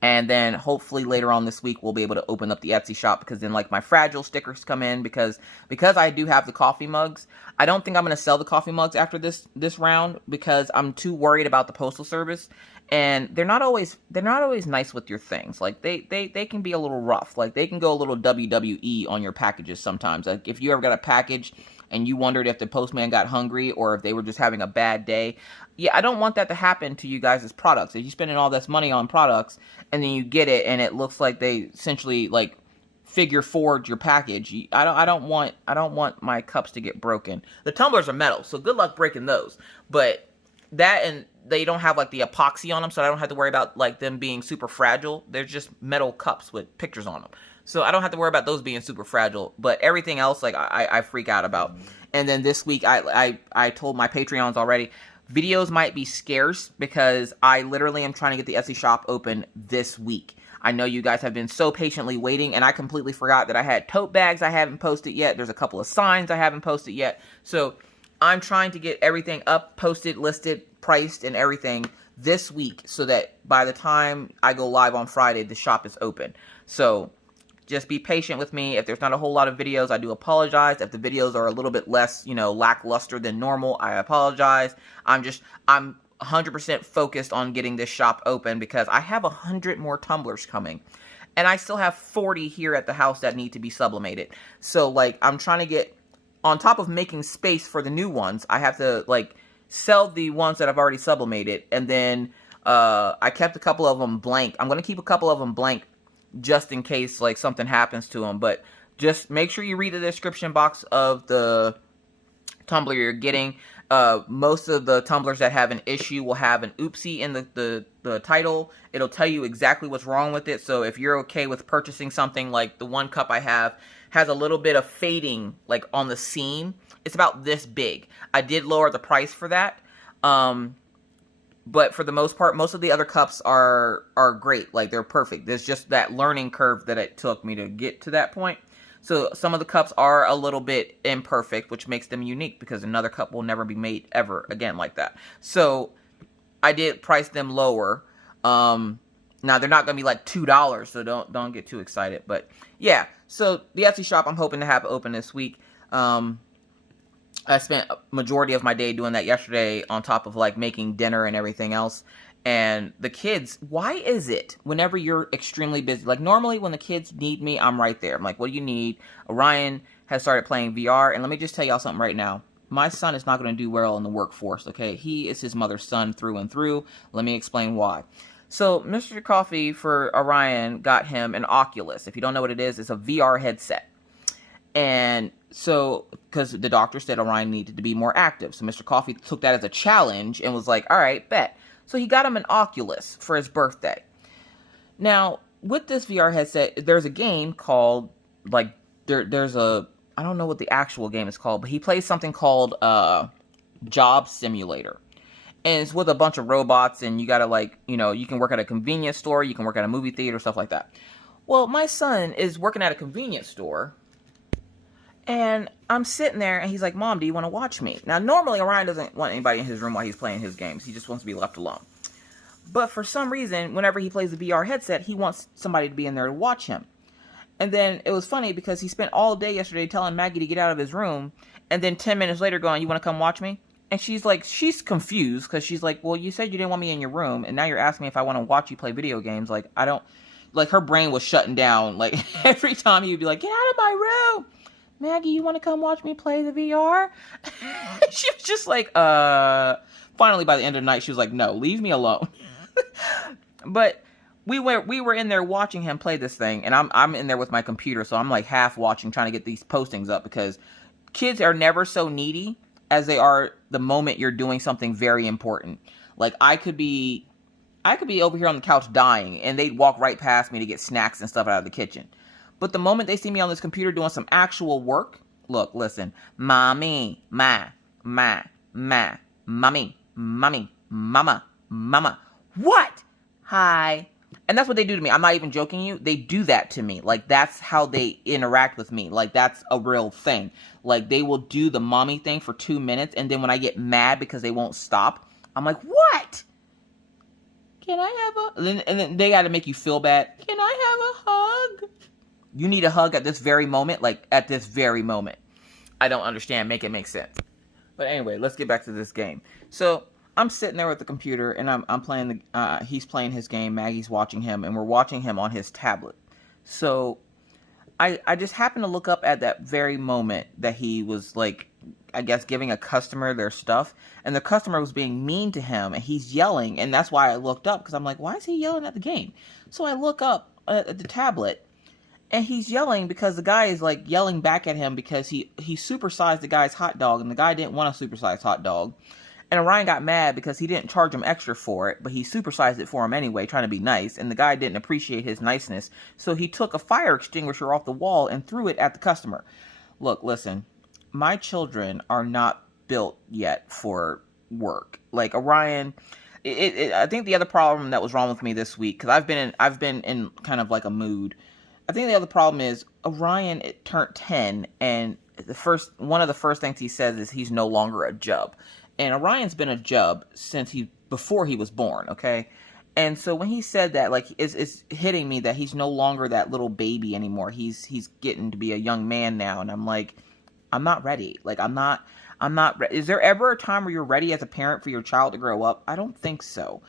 And then hopefully later on this week, we'll be able to open up the Etsy shop, because then like my fragile stickers come in, because I do have the coffee mugs. I don't think I'm going to sell the coffee mugs after this round, because I'm too worried about the postal service. And they're not always nice with your things. Like they can be a little rough. Like they can go a little WWE on your packages sometimes. Like if you ever got a package and you wondered if the postman got hungry or if they were just having a bad day. Yeah, I don't want that to happen to you guys' products. If you're spending all this money on products and then you get it and it looks like they essentially like figure forward your package. I don't want my cups to get broken. The tumblers are metal, so good luck breaking those. But that, and they don't have like the epoxy on them, so I don't have to worry about like them being super fragile. They're just metal cups with pictures on them. So I don't have to worry about those being super fragile, but everything else, like, I freak out about. And then this week, I told my Patreons already, videos might be scarce, because I literally am trying to get the Etsy shop open this week. I know you guys have been so patiently waiting, and I completely forgot that I had tote bags I haven't posted yet. There's a couple of signs I haven't posted yet. So I'm trying to get everything up, posted, listed, priced, and everything this week, so that by the time I go live on Friday, the shop is open. So just be patient with me. If there's not a whole lot of videos, I do apologize. If the videos are a little bit less, lackluster than normal, I apologize. I'm 100% focused on getting this shop open, because I have 100 more tumblers coming. And I still have 40 here at the house that need to be sublimated. So, like, I'm trying to get, on top of making space for the new ones, I have to, like, sell the ones that I've already sublimated. And then I kept a couple of them blank. I'm going to keep a couple of them blank just in case, like, something happens to them. But just make sure you read the description box of the tumbler you're getting. Most of the tumblers that have an issue will have an oopsie in the title. It'll tell you exactly what's wrong with it. So if you're okay with purchasing something, like the one cup I have has a little bit of fading, like, on the seam. It's about this big. I did lower the price for that. But for the most part, most of the other cups are great. Like, they're perfect. There's just that learning curve that it took me to get to that point. So some of the cups are a little bit imperfect, which makes them unique, because another cup will never be made ever again like that. So I did price them lower. Now they're not going to be like $2, so don't get too excited. But yeah, so the Etsy shop I'm hoping to have open this week. I spent a majority of my day doing that yesterday, on top of like making dinner and everything else. And the kids, why is it whenever you're extremely busy, like normally when the kids need me, I'm right there. I'm like, what do you need? Orion has started playing VR, and let me just tell y'all something right now. My son is not going to do well in the workforce, okay? He is his mother's son through and through. Let me explain why. So Mr. Coffee for Orion got him an Oculus. If you don't know what it is, it's a VR headset. And so, because the doctor said Orion needed to be more active. So Mr. Coffee took that as a challenge and was like, all right, bet. So he got him an Oculus for his birthday. Now, with this VR headset, there's a game called, like, there's a, I don't know what the actual game is called, but he plays something called Job Simulator. And it's with a bunch of robots, and you gotta, like, you can work at a convenience store, you can work at a movie theater, stuff like that. Well, my son is working at a convenience store, And I'm sitting there, and he's like, Mom, do you want to watch me? Now, normally, Orion doesn't want anybody in his room while he's playing his games. He just wants to be left alone. But for some reason, whenever he plays the VR headset, he wants somebody to be in there to watch him. And then it was funny because he spent all day yesterday telling Maggie to get out of his room, and then 10 minutes later going, you want to come watch me? And she's like, she's confused because she's like, well, you said you didn't want me in your room, and now you're asking me if I want to watch you play video games. Like, I don't, like, her brain was shutting down. Like, every time he would be like, get out of my room. Maggie, you want to come watch me play the VR? She was just like, finally by the end of the night, she was like, no, leave me alone. But we were in there watching him play this thing, and I'm in there with my computer, so I'm like half watching, trying to get these postings up, because kids are never so needy as they are the moment you're doing something very important. Like, I could be over here on the couch dying, and they'd walk right past me to get snacks and stuff out of the kitchen. But the moment they see me on this computer doing some actual work, look, listen, mommy, mommy, mommy, mama. What? Hi. And that's what they do to me. I'm not even joking you. They do that to me. Like, that's how they interact with me. Like, that's a real thing. Like, they will do the mommy thing for 2 minutes, and then when I get mad because they won't stop, I'm like, what? Can I have a... And then they got to make you feel bad. Can I have a hug? You need a hug at this very moment? Like, at this very moment. I don't understand. Make it make sense. But anyway, let's get back to this game. So, I'm sitting there with the computer, and I'm playing he's playing his game, Maggie's watching him, and we're watching him on his tablet. So, I just happened to look up at that very moment that he was, like, I guess, giving a customer their stuff, and the customer was being mean to him, and he's yelling, and that's why I looked up, because I'm like, why is he yelling at the game? So I look up at the tablet, and he's yelling because the guy is, like, yelling back at him because he supersized the guy's hot dog, and the guy didn't want a supersized hot dog. And Orion got mad because he didn't charge him extra for it, but he supersized it for him anyway, trying to be nice, and the guy didn't appreciate his niceness, so he took a fire extinguisher off the wall and threw it at the customer. Look, listen, my children are not built yet for work. Like, Orion, I think the other problem that was wrong with me this week, because I've been in kind of like a mood. I think the other problem is Orion turned 10, and one of the first things he says is he's no longer a jub. And Orion's been a jub since before he was born, okay? And so when he said that, like, it's hitting me that he's no longer that little baby anymore. He's getting to be a young man now, and I'm like, I'm not ready. Like, I'm not ready. Is there ever a time where you're ready as a parent for your child to grow up? I don't think so.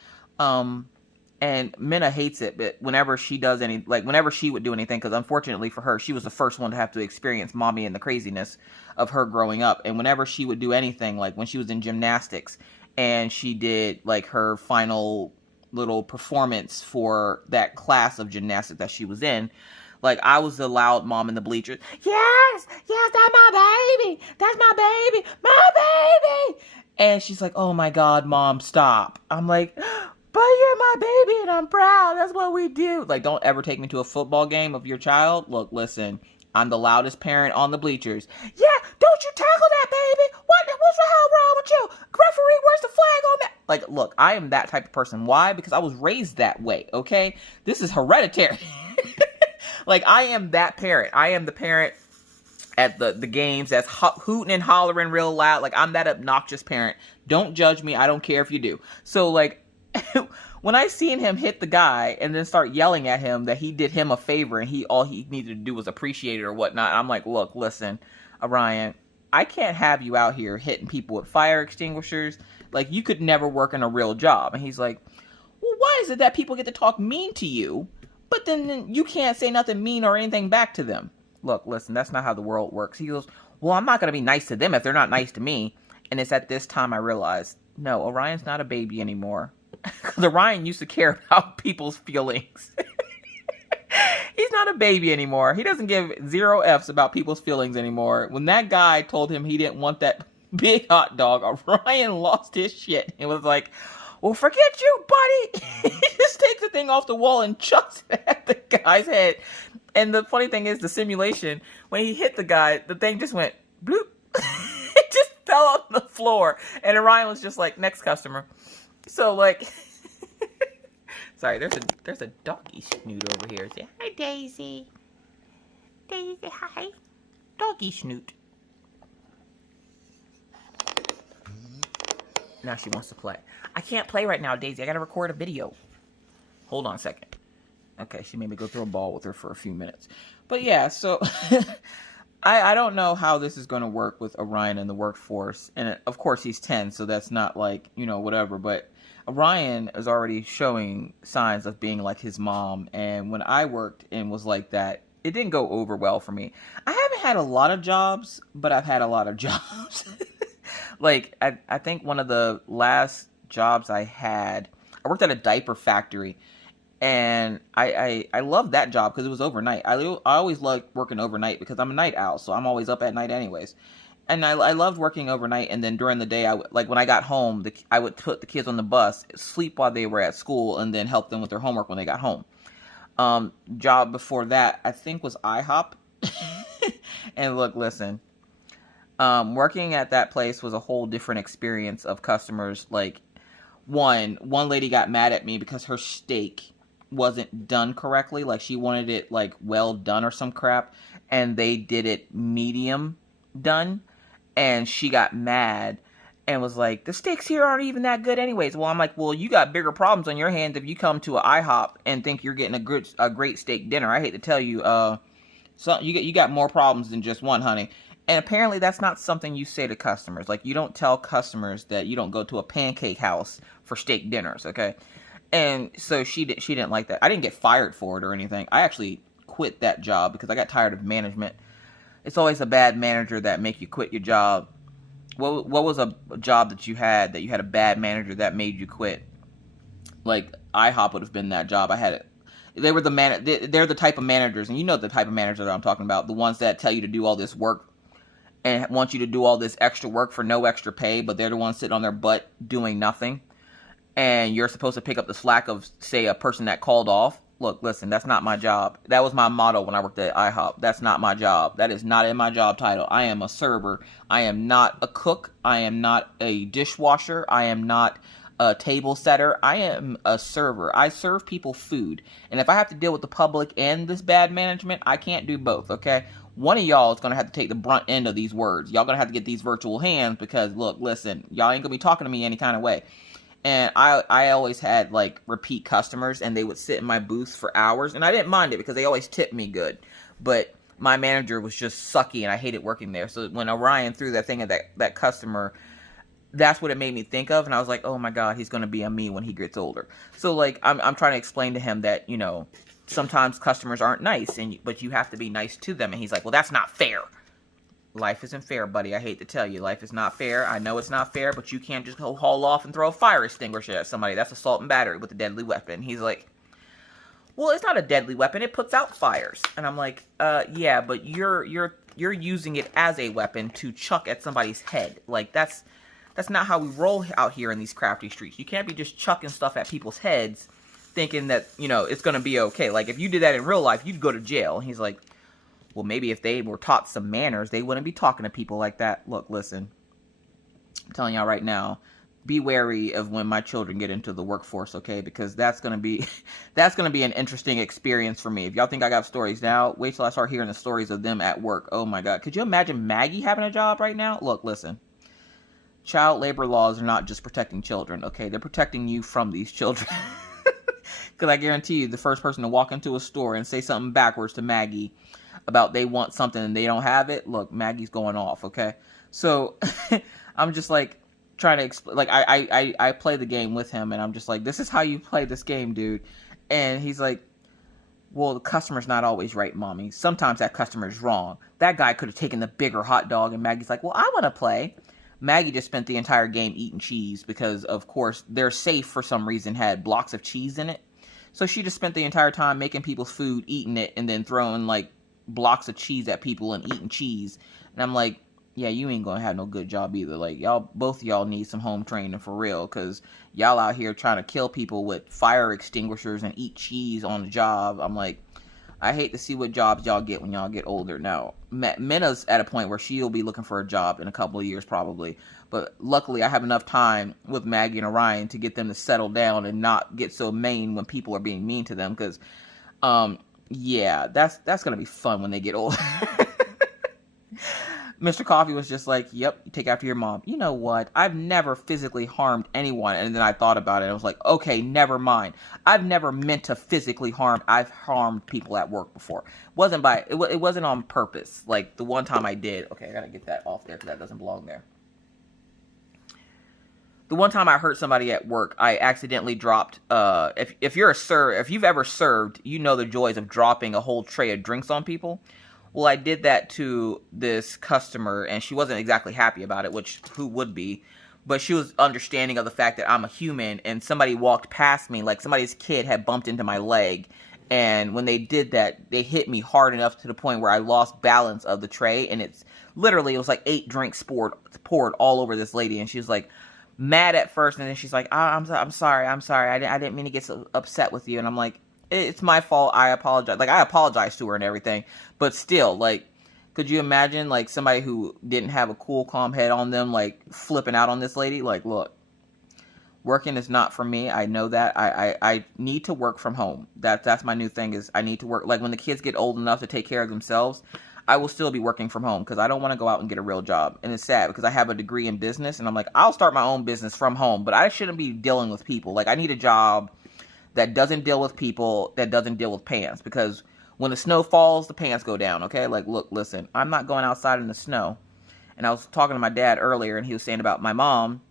And Minna hates it, but whenever she does whenever she would do anything, because unfortunately for her, she was the first one to have to experience mommy and the craziness of her growing up. And whenever she would do anything, like when she was in gymnastics and she did like her final little performance for that class of gymnastics that she was in, like, I was the loud mom in the bleachers. Yes, that's my baby. That's my baby. My baby. And she's like, oh my God, Mom, stop. I'm like, but you're my baby and I'm proud. That's what we do. Like, don't ever take me to a football game of your child. Look, listen, I'm the loudest parent on the bleachers. Yeah, don't you tackle that baby. What's the hell wrong with you? Referee, where's the flag on that? Like, look, I am that type of person. Why? Because I was raised that way, okay? This is hereditary. Like, I am that parent. I am the parent at the games that's hooting and hollering real loud. Like, I'm that obnoxious parent. Don't judge me. I don't care if you do. So, like, when I seen him hit the guy and then start yelling at him that he did him a favor and all he needed to do was appreciate it or whatnot, I'm like, look, listen, Orion, I can't have you out here hitting people with fire extinguishers. Like, you could never work in a real job. And he's like, well, why is it that people get to talk mean to you, but then you can't say nothing mean or anything back to them? Look, listen, that's not how the world works. He goes, well, I'm not going to be nice to them if they're not nice to me. And it's at this time I realized, no, Orion's not a baby anymore. Because Orion used to care about people's feelings. He's not a baby anymore. He doesn't give 0 F's about people's feelings anymore. When that guy told him he didn't want that big hot dog, Orion lost his shit. It was like, well, forget you, buddy. He just takes the thing off the wall and chucks it at the guy's head. And the funny thing is, the simulation, when he hit the guy, the thing just went bloop. It just fell on the floor. And Orion was just like, next customer. So, like, sorry, there's a doggy snoot over here. Say, hi, Daisy. Daisy, hi. Doggy snoot. Now she wants to play. I can't play right now, Daisy. I gotta record a video. Hold on a second. Okay, she made me go throw a ball with her for a few minutes. But yeah, so I don't know how this is going to work with Orion in the workforce. And of course he's 10, so that's not like, you know, whatever. But Orion is already showing signs of being like his mom. And when I worked and was like that, it didn't go over well for me. I haven't had a lot of jobs, but I've had a lot of jobs. Like, I think one of the last jobs I had, I worked at a diaper factory. And I loved that job because it was overnight. I always loved working overnight because I'm a night owl, so I'm always up at night anyways. And I loved working overnight. And then during the day, like when I got home, I would put the kids on the bus, sleep while they were at school, and then help them with their homework when they got home. Job before that, I think, was IHOP. And look, listen, working at that place was a whole different experience of customers. Like, one lady got mad at me because her steak wasn't done correctly. Like, she wanted it like well done or some crap, and they did it medium done, and she got mad and was like, the steaks here aren't even that good anyways. Well, I'm like, well, you got bigger problems on your hands if you come to an IHOP and think you're getting a great steak dinner. I hate to tell you, so you got more problems than just one, honey. And apparently that's not something you say to customers. Like, you don't tell customers that you don't go to a pancake house for steak dinners, okay? And so she didn't like that. I didn't get fired for it or anything. I actually quit that job because I got tired of management. It's always a bad manager that make you quit your job. What was a job that you had a bad manager that made you quit? Like, IHOP would have been that job. I had it. They were they're the type of managers, and you know the type of managers that I'm talking about. The ones that tell you to do all this work and want you to do all this extra work for no extra pay, but they're the ones sitting on their butt doing nothing. And you're supposed to pick up the slack of, say, a person that called off. Look, listen, that's not my job. That was my motto when I worked at IHOP. That's not my job. That is not in my job title. I am a server. I am not a cook. I am not a dishwasher. I am not a table setter. I am a server. I serve people food. And if I have to deal with the public and this bad management, I can't do both, okay? One of y'all is going to have to take the brunt end of these words. Y'all going to have to get these virtual hands because, look, listen, y'all ain't going to be talking to me any kind of way. And I always had, like, repeat customers, and they would sit in my booth for hours. And I didn't mind it because they always tipped me good. But my manager was just sucky, and I hated working there. So when Orion threw that thing at that customer, that's what it made me think of. And I was like, oh, my God, he's going to be a me when he gets older. So, like, I'm trying to explain to him that, you know, sometimes customers aren't nice, but you have to be nice to them. And he's like, well, that's not fair. Life isn't fair, buddy. I hate to tell you. Life is not fair. I know it's not fair, but you can't just go haul off and throw a fire extinguisher at somebody. That's assault and battery with a deadly weapon. He's like, well, it's not a deadly weapon. It puts out fires. And I'm like, yeah, but you're using it as a weapon to chuck at somebody's head. Like, that's not how we roll out here in these crafty streets. You can't be just chucking stuff at people's heads thinking that, you know, it's going to be okay. Like, if you did that in real life, you'd go to jail. And he's like, well, maybe if they were taught some manners, they wouldn't be talking to people like that. Look, listen, I'm telling y'all right now, be wary of when my children get into the workforce, okay? Because that's going to be an interesting experience for me. If y'all think I got stories now, wait till I start hearing the stories of them at work. Oh my God. Could you imagine Maggie having a job right now? Look, listen, child labor laws are not just protecting children, okay? They're protecting you from these children. Because I guarantee you, the first person to walk into a store and say something backwards to Maggie about they want something and they don't have it, look, Maggie's going off, okay? So I'm just like trying to explain, like I play the game with him, and I'm just like, this is how you play this game, dude. And he's like, well, the customer's not always right, mommy. Sometimes that customer's wrong. That guy could have taken the bigger hot dog. And Maggie's like, well, I want to play. Maggie just spent the entire game eating cheese because, of course, their safe for some reason had blocks of cheese in it. So she just spent the entire time making people's food, eating it, and then throwing, like, blocks of cheese at people and eating cheese. And I'm like, yeah, you ain't gonna have no good job either. Like, y'all, both of y'all need some home training for real, because y'all out here trying to kill people with fire extinguishers and eat cheese on the job. I'm like, I hate to see what jobs y'all get when y'all get older. Now, Minna's at a point where she'll be looking for a job in a couple of years probably. But luckily, I have enough time with Maggie and Orion to get them to settle down and not get so mean when people are being mean to them. Because, yeah, that's going to be fun when they get older. Mr. Coffee was just like, yep, take after your mom. You know what? I've never physically harmed anyone. And then I thought about it. I was like, okay, never mind. I've never meant to physically harm. I've harmed people at work before. It wasn't on purpose. Like the one time I did. Okay, I gotta get that off there because that doesn't belong there. The one time I hurt somebody at work, I accidentally dropped, if you've ever served, you know the joys of dropping a whole tray of drinks on people. Well, I did that to this customer, and she wasn't exactly happy about it, which who would be? But she was understanding of the fact that I'm a human, and somebody walked past me, like somebody's kid had bumped into my leg, and when they did that, they hit me hard enough to the point where I lost balance of the tray, and it was like 8 drinks poured all over this lady, and she was like, mad at first, and then she's like, I'm sorry, I didn't mean to get so upset with you, and I'm like, it's my fault, I apologize, like, I apologized to her and everything, but still, like, could you imagine, like, somebody who didn't have a cool, calm head on them, like, flipping out on this lady? Like, look, working is not for me, I know that, I need to work from home, that's my new thing, is I need to work, like, when the kids get old enough to take care of themselves, I will still be working from home because I don't want to go out and get a real job. And it's sad because I have a degree in business and I'm like, I'll start my own business from home, but I shouldn't be dealing with people. Like, I need a job that doesn't deal with people, that doesn't deal with pants, because when the snow falls, the pants go down, okay? Like, look, listen, I'm not going outside in the snow. And I was talking to my dad earlier and he was saying about my mom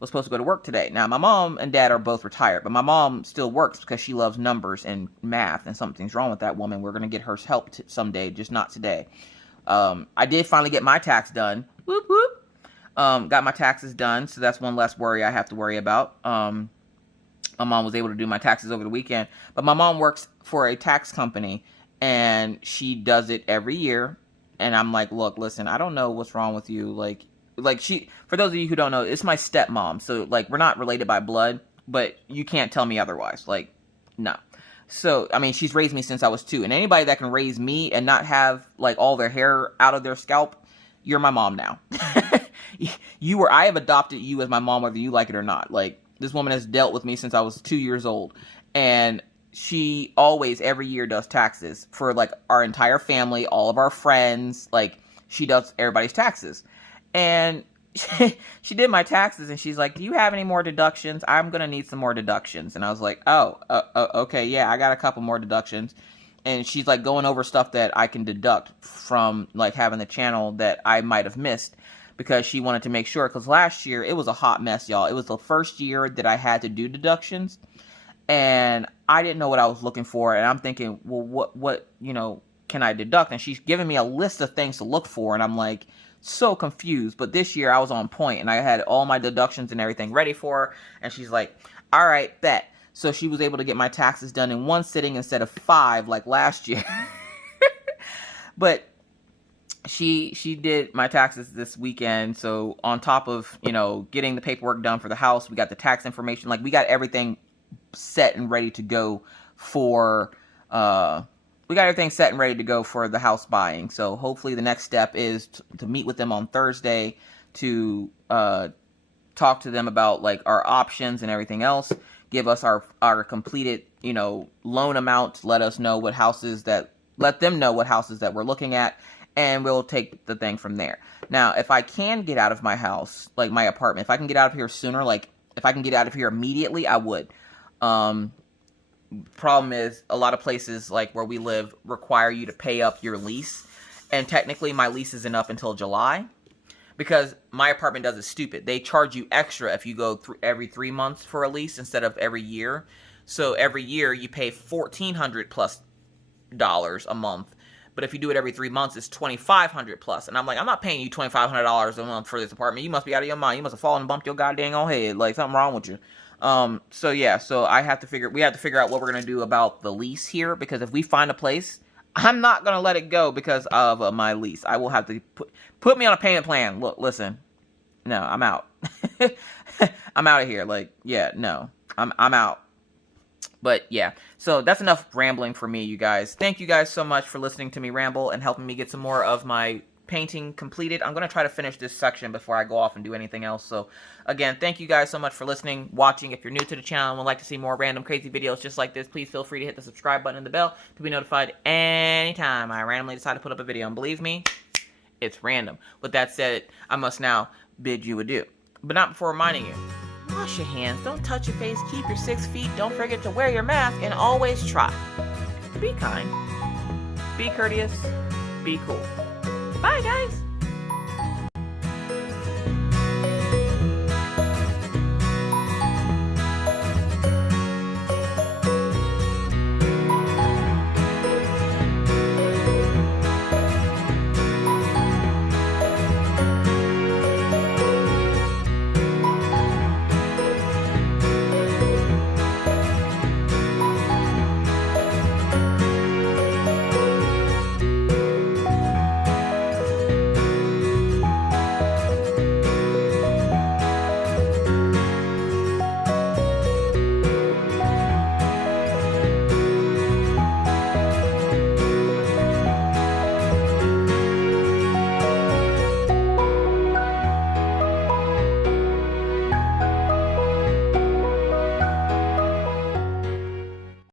was supposed to go to work today. Now, my mom and dad are both retired, but my mom still works because she loves numbers and math, and something's wrong with that woman. We're going to get her help someday, just not today. I did finally get my tax done. Whoop, whoop. Got my taxes done, so that's one less worry I have to worry about. My mom was able to do my taxes over the weekend, but my mom works for a tax company, and she does it every year, and I'm like, look, listen, I don't know what's wrong with you, like she, for those of you who don't know, it's my stepmom, so, like, we're not related by blood, but you can't tell me otherwise, like, no. So, I mean, she's raised me since I was 2, and anybody that can raise me and not have, like, all their hair out of their scalp, you're my mom now. I have adopted you as my mom, whether you like it or not. Like, this woman has dealt with me since I was 2 years old, and she always, every year, does taxes for, like, our entire family, all of our friends, like, she does everybody's taxes. And she did my taxes, and she's like, do you have any more deductions? I'm going to need some more deductions. And I was like, okay, yeah, I got a couple more deductions. And she's, like, going over stuff that I can deduct from, like, having the channel that I might have missed, because she wanted to make sure, because last year, it was a hot mess, y'all. It was the first year that I had to do deductions, and I didn't know what I was looking for, and I'm thinking, well, what, can I deduct? And she's giving me a list of things to look for, and I'm like, so confused. But this year I was on point, and I had all my deductions and everything ready for her, and she's like, all right, bet. So she was able to get my taxes done in one sitting instead of 5 like last year. But she did my taxes this weekend, so on top of, getting the paperwork done for the house, we got the tax information, like, we got everything set and ready to go for the house buying. So hopefully the next step is to meet with them on Thursday to talk to them about, like, our options and everything else, give us our completed, loan amount, let them know what houses that we're looking at, and we'll take the thing from there. Now, if I can get out of my house, like my apartment, if I can get out of here sooner, like if I can get out of here immediately, I would. Problem is, a lot of places like where we live require you to pay up your lease, and technically my lease isn't up until July, because my apartment does it stupid. They charge you extra if you go through every 3 months for a lease instead of every year. So every year you pay $1,400 plus a month, but if you do it every 3 months, it's $2,500 plus. And I'm like, I'm not paying you $2,500 a month for this apartment. You must be out of your mind. You must have fallen and bumped your goddamn old head. Like, something wrong with you. So yeah, so we have to figure out what we're going to do about the lease here, because if we find a place, I'm not going to let it go because of my lease. I will have to put me on a payment plan. Look, listen, no, I'm out. I'm out of here. Like, yeah, no, I'm out. But yeah, so that's enough rambling for me, you guys. Thank you guys so much for listening to me ramble and helping me get some more of my painting completed. I'm going to try to finish this section before I go off and do anything else. So again, thank you guys so much for listening, watching. If you're new to the channel and would like to see more random crazy videos just like this, please feel free to hit the subscribe button and the bell to be notified anytime I randomly decide to put up a video. And believe me, It's random. With that said, I must now bid you adieu. But not before reminding you, wash your hands, don't touch your face, keep your 6 feet, don't forget to wear your mask, and always try to be kind, be courteous, be cool. Bye, guys.